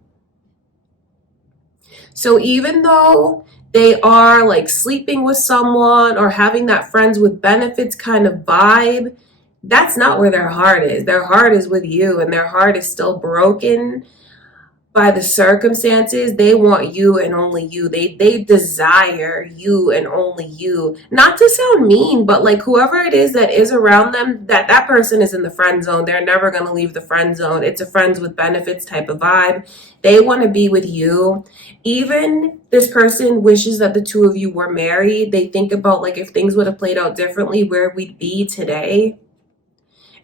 So even though they are like sleeping with someone or having that friends with benefits kind of vibe, that's not where their heart is. Their heart is with you, and their heart is still broken by the circumstances. They want you and only you. They desire you and only you. Not to sound mean, but like whoever it is that is around them, that person is in the friend zone. They're never going to leave the friend zone. It's a friends with benefits type of vibe. They want to be with you. Even this person wishes that the two of you were married. They think about, like, if things would have played out differently, where we'd be today.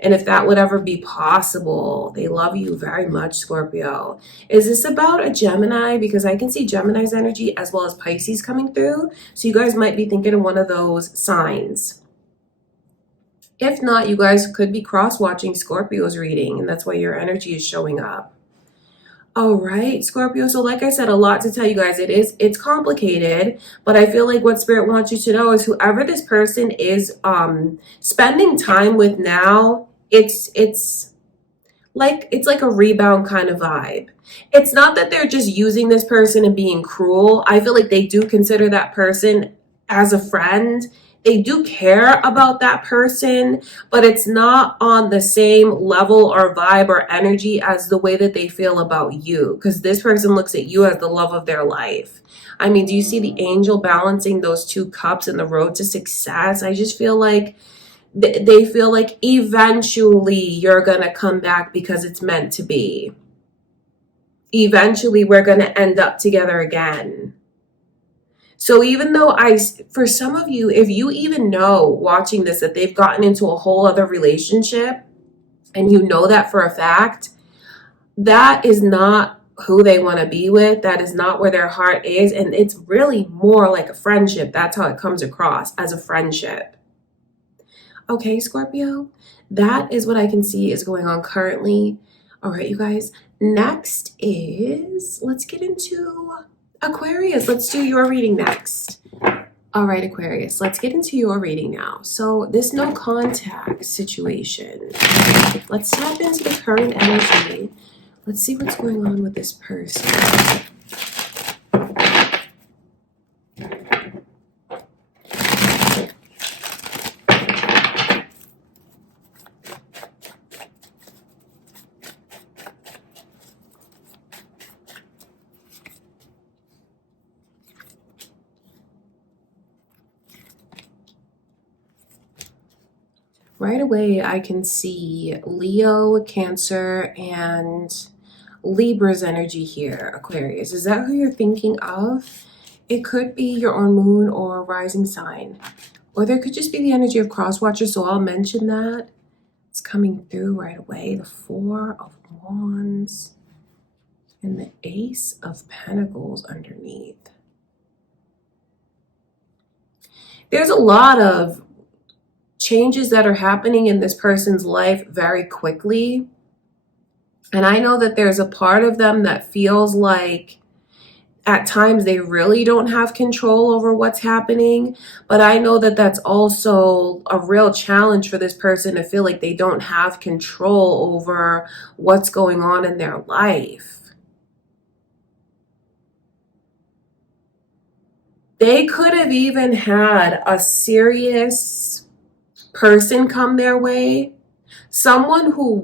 And if that would ever be possible. They love you very much, Scorpio. Is this about a Gemini? Because I can see Gemini's energy as well as Pisces coming through. So you guys might be thinking of one of those signs. If not, you guys could be cross-watching Scorpio's reading, and that's why your energy is showing up. All right, Scorpio. So like I said, a lot to tell you guys. It's complicated, but I feel like what Spirit wants you to know is whoever this person is spending time with now, it's like a rebound kind of vibe. It's not that they're just using this person and being cruel. I feel like they do consider that person as a friend. They do care about that person, but it's not on the same level or vibe or energy as the way that they feel about you, because this person looks at you as the love of their life. I mean, do you see the angel balancing those two cups in the road to success? I just feel like they feel like eventually you're going to come back because it's meant to be. Eventually we're going to end up together again. So even though for some of you, if you even know watching this that they've gotten into a whole other relationship and you know that for a fact, that is not who they want to be with. That is not where their heart is. And it's really more like a friendship. That's how it comes across, as a friendship. Okay, Scorpio, that is what I can see is going on currently. All right, you guys. Next is, let's get into Aquarius. Let's do your reading next. All right, Aquarius, let's get into your reading now. So this no contact situation, let's tap into the current energy. Let's see what's going on with this person. Right away, I can see Leo, Cancer, and Libra's energy here, Aquarius. Is that who you're thinking of? It could be your own moon or rising sign. Or there could just be the energy of cross watchers, so I'll mention that. It's coming through right away. The Four of Wands and the Ace of Pentacles underneath. There's a lot of changes that are happening in this person's life very quickly. And I know that there's a part of them that feels like at times they really don't have control over what's happening. But I know that that's also a real challenge for this person to feel like they don't have control over what's going on in their life. They could have even had a serious person come their way. Someone who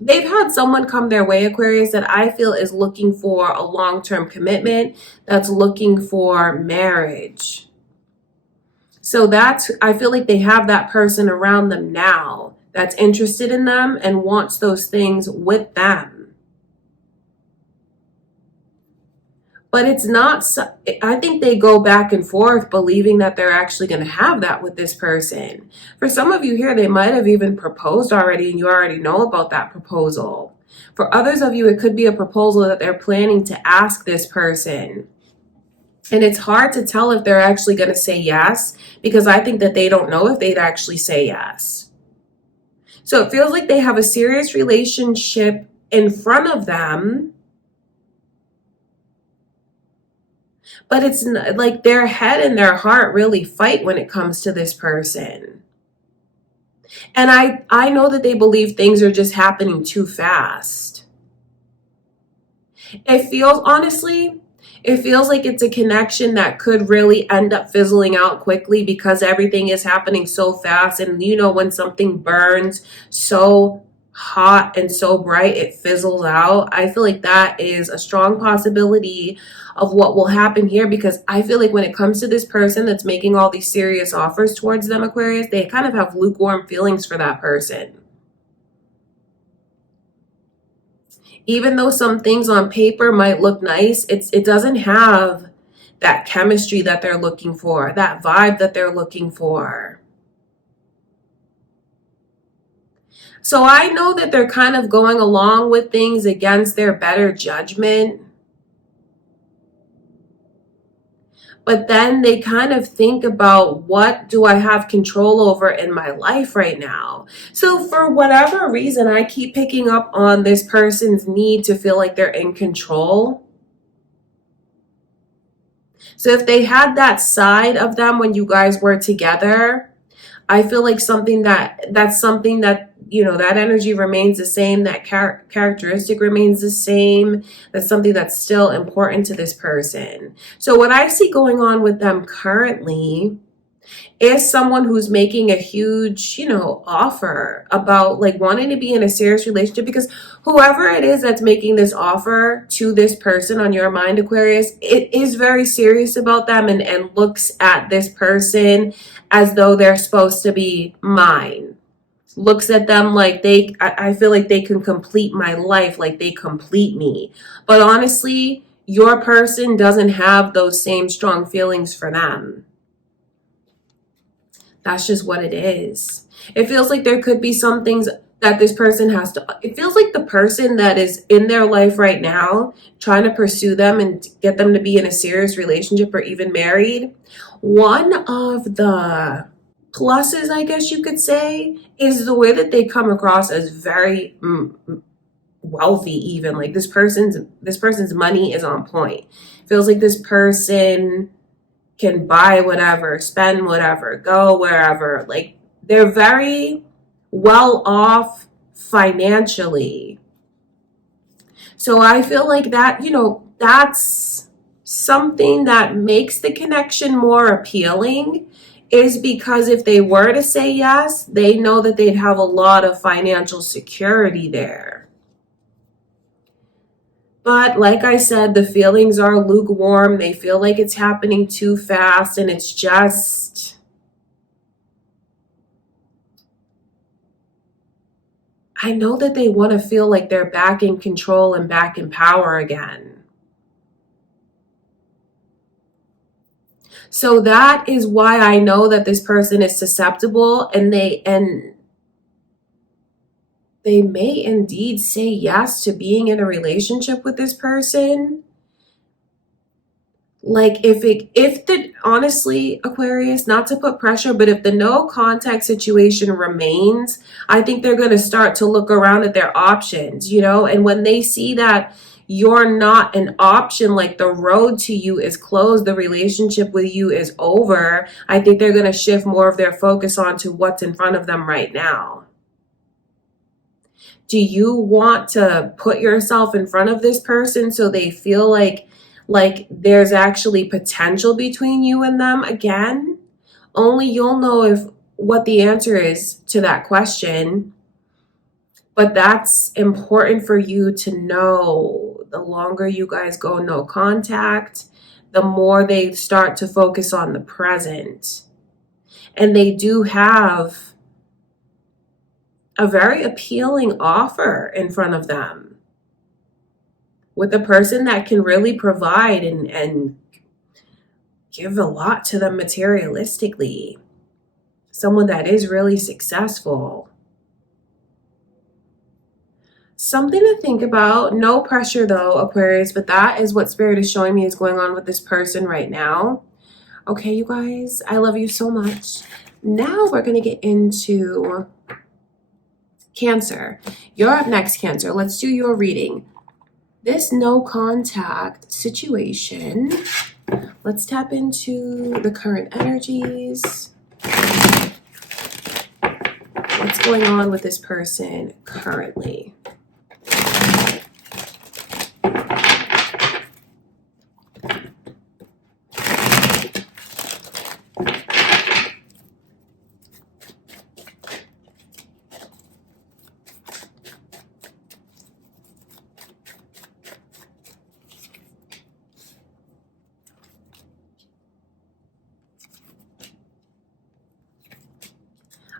they've had someone come their way, Aquarius, that I feel is looking for a long-term commitment, that's looking for marriage. So I feel like they have that person around them now that's interested in them and wants those things with them. But it's not, I think they go back and forth believing that they're actually going to have that with this person. For some of you here, they might have even proposed already and you already know about that proposal. For others of you, it could be a proposal that they're planning to ask this person. And it's hard to tell if they're actually going to say yes, because I think that they don't know if they'd actually say yes. So it feels like they have a serious relationship in front of them. But it's like their head and their heart really fight when it comes to this person. And I know that they believe things are just happening too fast. Honestly, it feels like it's a connection that could really end up fizzling out quickly because everything is happening so fast. And you know, when something burns so hot and so bright, it fizzles out. I feel like that is a strong possibility of what will happen here, because I feel like when it comes to this person that's making all these serious offers towards them, Aquarius, they kind of have lukewarm feelings for that person. Even though some things on paper might look nice, it doesn't have that chemistry that they're looking for, that vibe that they're looking for. So I know that they're kind of going along with things against their better judgment. But then they kind of think about, what do I have control over in my life right now? So for whatever reason, I keep picking up on this person's need to feel like they're in control. So if they had that side of them when you guys were together, I feel like that's something that, that energy remains the same, that characteristic remains the same. That's something that's still important to this person. So what I see going on with them currently is someone who's making a huge, offer about like wanting to be in a serious relationship, because whoever it is that's making this offer to this person on your mind, Aquarius, it is very serious about them, and looks at this person as though they're supposed to be mine. Looks at them like I feel like they can complete my life, like they complete me. But honestly, your person doesn't have those same strong feelings for them. That's just what it is. It feels like there could be some things that this person has to, it feels like the person that is in their life right now, trying to pursue them and get them to be in a serious relationship or even married, one of the pluses, I guess you could say, is the way that they come across as very wealthy. Even like this person's money is on point. Feels like this person can buy whatever, spend whatever, go wherever. Like they're very well off financially. So I feel like that, that's something that makes the connection more appealing, is because if they were to say yes, they know that they'd have a lot of financial security there. But like I said, the feelings are lukewarm. They feel like it's happening too fast, and it's just, I know that they want to feel like they're back in control and back in power again. So that is why I know that this person is susceptible, and they may indeed say yes to being in a relationship with this person. Like honestly, Aquarius, not to put pressure, but if the no contact situation remains, I think they're going to start to look around at their options, and when they see that you're not an option, like the road to you is closed, the relationship with you is over, I think they're going to shift more of their focus onto what's in front of them right now. Do you want to put yourself in front of this person so they feel like there's actually potential between you and them again? Only you'll know what the answer is to that question. But that's important for you to know. The longer you guys go no contact, the more they start to focus on the present. And they do have a very appealing offer in front of them, with a person that can really provide and give a lot to them materialistically. Someone that is really successful. Something to think about. No pressure though, Aquarius, but that is what Spirit is showing me is going on with this person right now. Okay, you guys, I love you so much. Now we're going to get into Cancer. You're up next, Cancer. Let's do your reading. This no contact situation, let's tap into the current energies. What's going on with this person currently?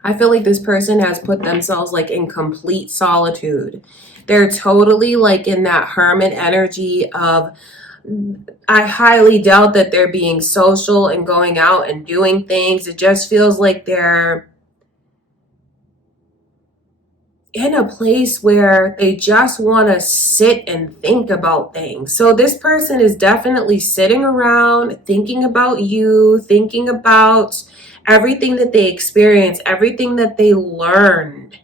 I feel like this person has put themselves like in complete solitude. They're totally like in that hermit energy of, I highly doubt that they're being social and going out and doing things. It just feels like they're in a place where they just want to sit and think about things. So this person is definitely sitting around thinking about you, thinking about everything that they experienced, everything that they learned,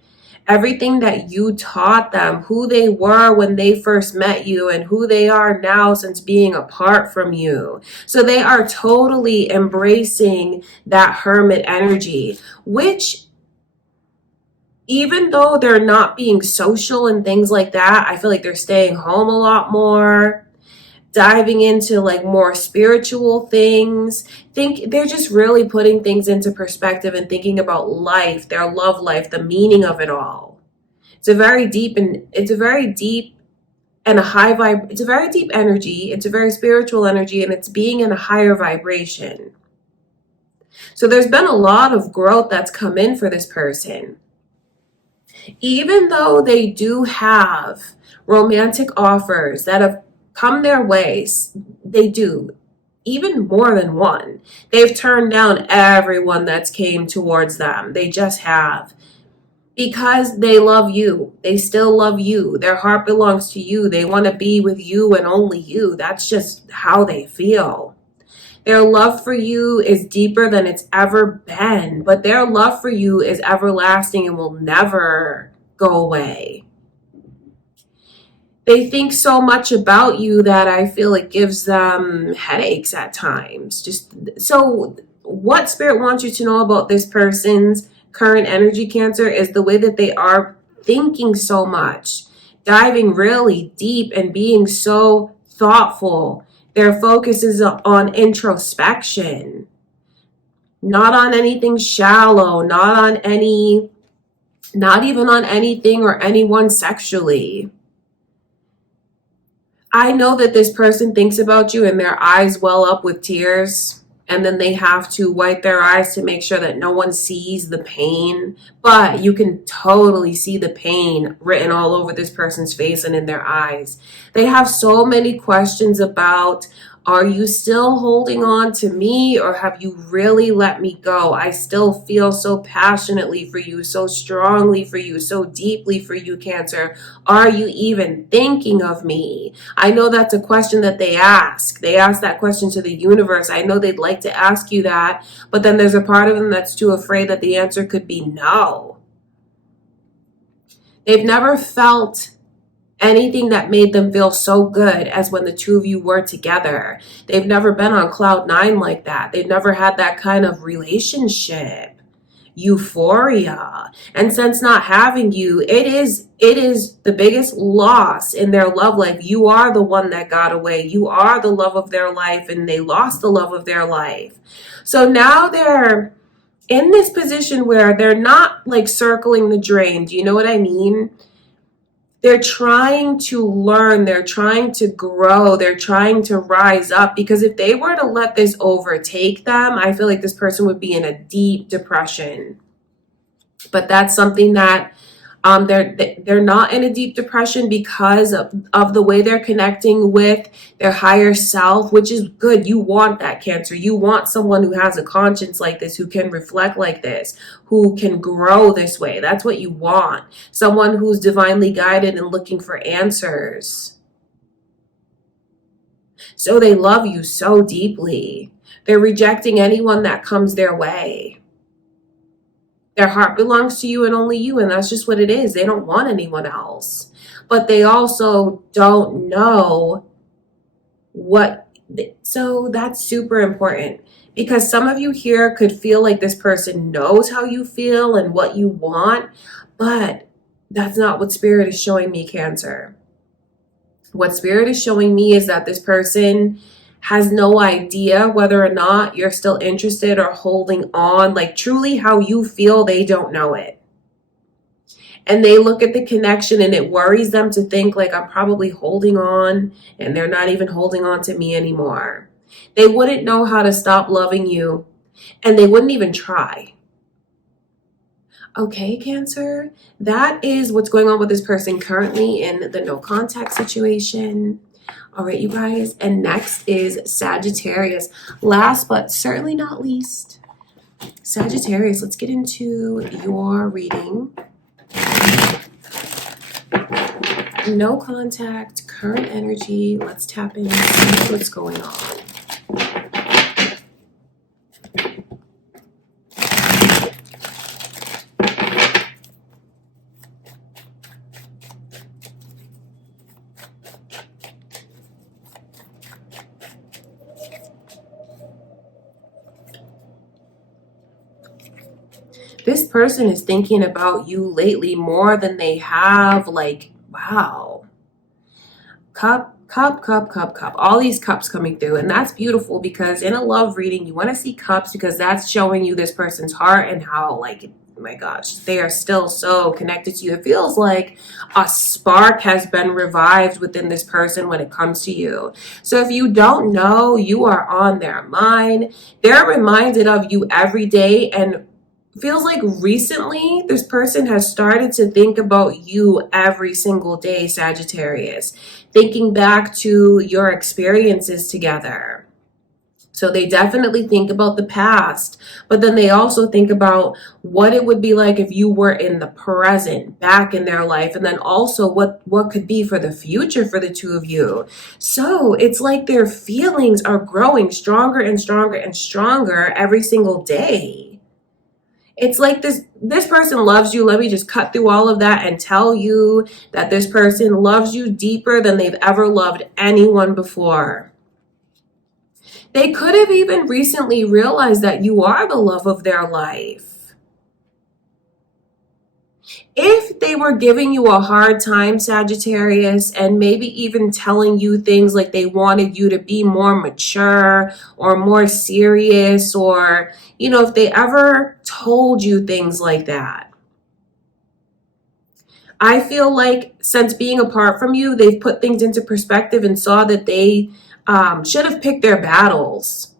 everything that you taught them, who they were when they first met you and who they are now since being apart from you. So they are totally embracing that hermit energy, which, even though they're not being social and things like that, I feel like they're staying home a lot more, diving into like more spiritual things. Think they're just really putting things into perspective and thinking about life, their love life, the meaning of it all. It's a very deep and it's a very deep and a high vibe. It's a very deep energy. It's a very spiritual energy, and it's being in a higher vibration. So there's been a lot of growth that's come in for this person. Even though they do have romantic offers that have come their ways, they do, even more than one. They've turned down everyone that's came towards them. They just have. Because they love you. They still love you. Their heart belongs to you. They want to be with you and only you. That's just how they feel. Their love for you is deeper than it's ever been, but their love for you is everlasting and will never go away. They think so much about you that I feel it gives them headaches at times. Just so what Spirit wants you to know about this person's current energy, Cancer, is the way that they are thinking so much, diving really deep and being so thoughtful. Their focus is on introspection, not on anything shallow, not even on anything or anyone sexually. I know that this person thinks about you and their eyes well up with tears, and then they have to wipe their eyes to make sure that no one sees the pain. But you can totally see the pain written all over this person's face and in their eyes. They have so many questions about, are you still holding on to me, or have you really let me go? I still feel so passionately for you, so strongly for you, so deeply for you, Cancer. Are you even thinking of me? I know that's a question that they ask. They ask that question to the universe. I know they'd like to ask you that, but then there's a part of them that's too afraid that the answer could be no. They've never felt anything that made them feel so good as when the two of you were together. They've never been on cloud nine like that. They've never had that kind of relationship, euphoria. And since not having you, it is the biggest loss in their love life. You are the one that got away. You are the love of their life, and they lost the love of their life. So now they're in this position where they're not like circling the drain. Do you know what I mean? They're trying to learn, they're trying to grow, they're trying to rise up, because if they were to let this overtake them, I feel like this person would be in a deep depression. But that's something that they're not in a deep depression because of the way they're connecting with their higher self, which is good. You want that, Cancer. You want someone who has a conscience like this, who can reflect like this, who can grow this way. That's what you want. Someone who's divinely guided and looking for answers. So they love you so deeply. They're rejecting anyone that comes their way. Their heart belongs to you and only you, and that's just what it is. They don't want anyone else. But they also don't know what. So that's super important, because some of you here could feel like this person knows how you feel and what you want, but that's not what Spirit is showing me, Cancer. What Spirit is showing me is that this person has no idea whether or not you're still interested or holding on. Like, truly how you feel, they don't know it. And they look at the connection and it worries them to think like, I'm probably holding on and they're not even holding on to me anymore. They wouldn't know how to stop loving you, and they wouldn't even try. Okay, Cancer, that is what's going on with this person currently in the no contact situation. All right, you guys, and next is Sagittarius. Last but certainly not least, Sagittarius, let's get into your reading. No contact, current energy. Let's tap in and see what's going on. This person is thinking about you lately more than they have. Like, wow. Cup, cup, cup, cup, cup. All these cups coming through. And that's beautiful because in a love reading, you want to see cups because that's showing you this person's heart and how, like, oh my gosh, they are still so connected to you. It feels like a spark has been revived within this person when it comes to you. So if you don't know, you are on their mind. They're reminded of you every day, and feels like recently this person has started to think about you every single day, Sagittarius, thinking back to your experiences together. So they definitely think about the past, but then they also think about what it would be like if you were in the present, back in their life, and then also what could be for the future for the two of you. So it's like their feelings are growing stronger and stronger and stronger every single day. It's like this person loves you. Let me just cut through all of that and tell you that this person loves you deeper than they've ever loved anyone before. They could have even recently realized that you are the love of their life. If they were giving you a hard time, Sagittarius, and maybe even telling you things like they wanted you to be more mature or more serious, or, you know, if they ever told you things like that, I feel like since being apart from you, they've put things into perspective and saw that they should have picked their battles.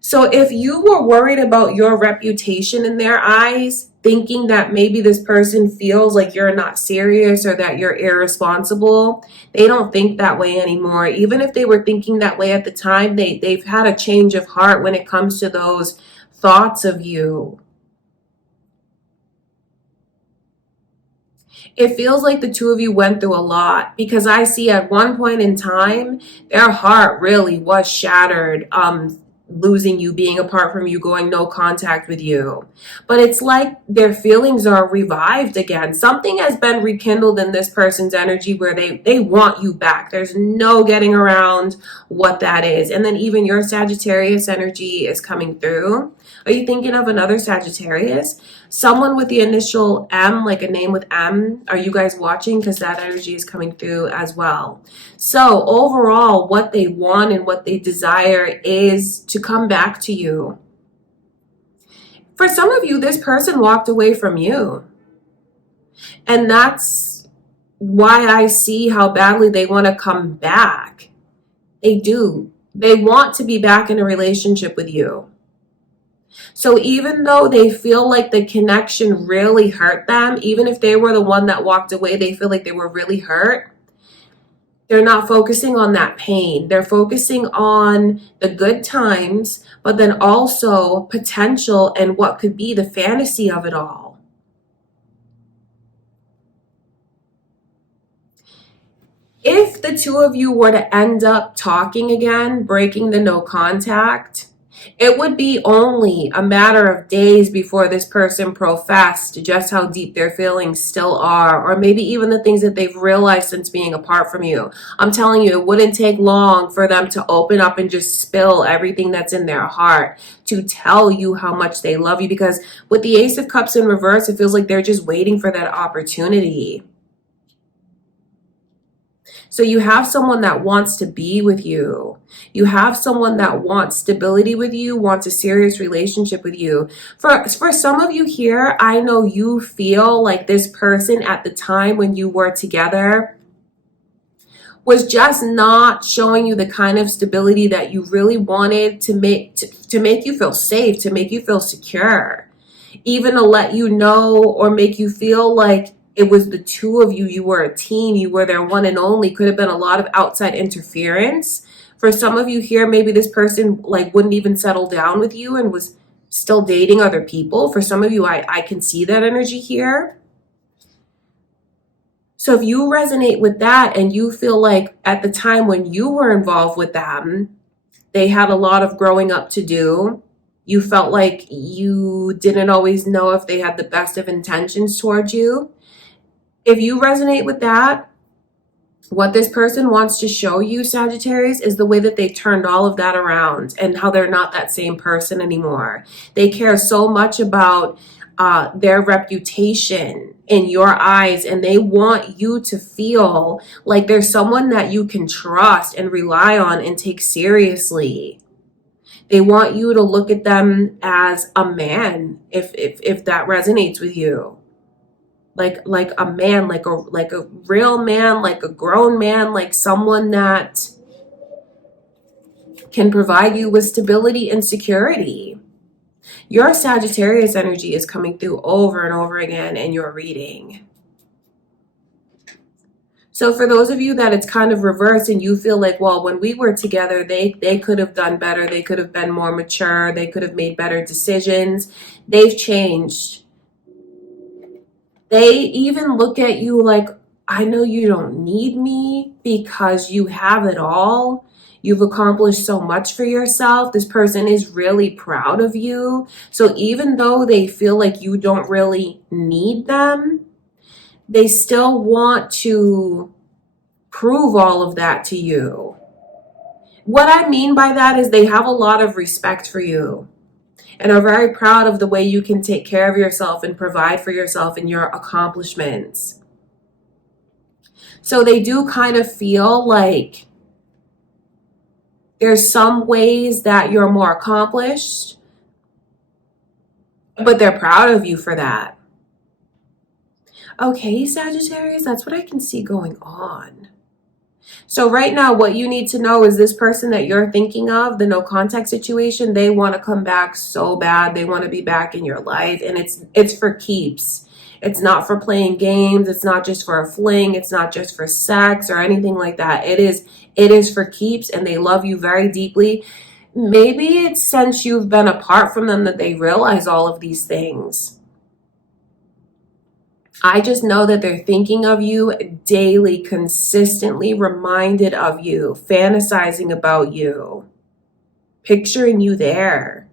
So if you were worried about your reputation in their eyes, thinking that maybe this person feels like you're not serious or that you're irresponsible, they don't think that way anymore. Even if they were thinking that way at the time, they've had a change of heart when it comes to those thoughts of you. It feels like the two of you went through a lot, because I see at one point in time, their heart really was shattered, losing you, being apart from you, going no contact with you. But it's like their feelings are revived again. Something has been rekindled in this person's energy where they want you back. There's no getting around what that is. And then even your Sagittarius energy is coming through. Are you thinking of another Sagittarius? Someone with the initial M, like a name with M. Are you guys watching? Because that energy is coming through as well. So overall, what they want and what they desire is to come back to you. For some of you, this person walked away from you. And that's why I see how badly they want to come back. They do. They want to be back in a relationship with you. So even though they feel like the connection really hurt them, even if they were the one that walked away, they feel like they were really hurt. They're not focusing on that pain. They're focusing on the good times, but then also potential and what could be the fantasy of it all. If the two of you were to end up talking again, breaking the no contact, it would be only a matter of days before this person professed just how deep their feelings still are, or maybe even the things that they've realized since being apart from you. I'm telling you, it wouldn't take long for them to open up and just spill everything that's in their heart to tell you how much they love you, because with the Ace of Cups in reverse, it feels like they're just waiting for that opportunity. So you have someone that wants to be with you. You have someone that wants stability with you, wants a serious relationship with you. For some of you here, I know you feel like this person at the time when you were together was just not showing you the kind of stability that you really wanted to make you feel safe, to make you feel secure, even to let you know or make you feel like it was the two of you, you were a team, you were their one and only. Could have been a lot of outside interference. For some of you here, maybe this person like wouldn't even settle down with you and was still dating other people. For some of you, I can see that energy here. So if you resonate with that and you feel like at the time when you were involved with them, they had a lot of growing up to do, you felt like you didn't always know if they had the best of intentions towards you. If you resonate with that, what this person wants to show you, Sagittarius, is the way that they turned all of that around and how they're not that same person anymore. They care so much about their reputation in your eyes, and they want you to feel like there's someone that you can trust and rely on and take seriously. They want you to look at them as a man, if that resonates with you. Like a man, like a real man, like a grown man, like someone that can provide you with stability and security. Your Sagittarius energy is coming through over and over again in your reading. So for those of you that it's kind of reversed and you feel like, well, when we were together, they could have done better. They could have been more mature. They could have made better decisions. They've changed. They even look at you like, I know you don't need me because you have it all. You've accomplished so much for yourself. This person is really proud of you. So even though they feel like you don't really need them, they still want to prove all of that to you. What I mean by that is they have a lot of respect for you and are very proud of the way you can take care of yourself and provide for yourself and your accomplishments. So they do kind of feel like there's some ways that you're more accomplished, but they're proud of you for that. Okay, Sagittarius, that's what I can see going on. So right now, what you need to know is this person that you're thinking of, the no contact situation, they want to come back so bad. They want to be back in your life, and it's for keeps. It's not for playing games. It's not just for a fling. It's not just for sex or anything like that. It is for keeps, and they love you very deeply. Maybe it's since you've been apart from them that they realize all of these things. I just know that they're thinking of you daily, consistently reminded of you, fantasizing about you, picturing you there,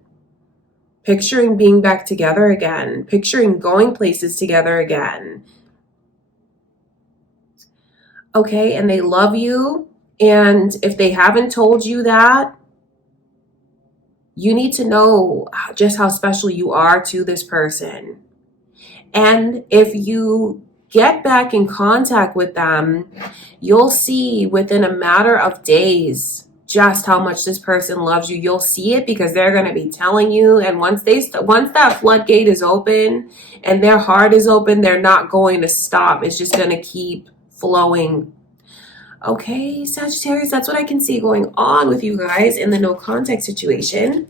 picturing being back together again, picturing going places together again. Okay, and they love you. And if they haven't told you that, you need to know just how special you are to this person. And if you get back in contact with them, you'll see within a matter of days just how much this person loves you. You'll see it because they're going to be telling you. And once that floodgate is open and their heart is open, they're not going to stop. It's just going to keep flowing. Okay, Sagittarius, that's what I can see going on with you guys in the no contact situation.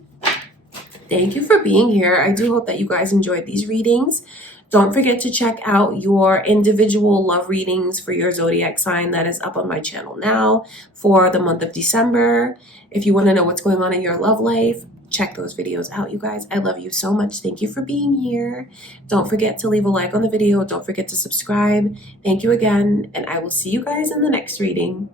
Thank you for being here. I do hope that you guys enjoyed these readings. Don't forget to check out your individual love readings for your zodiac sign that is up on my channel now for the month of December. If you want to know what's going on in your love life, check those videos out, you guys. I love you so much. Thank you for being here. Don't forget to leave a like on the video. Don't forget to subscribe. Thank you again, and I will see you guys in the next reading.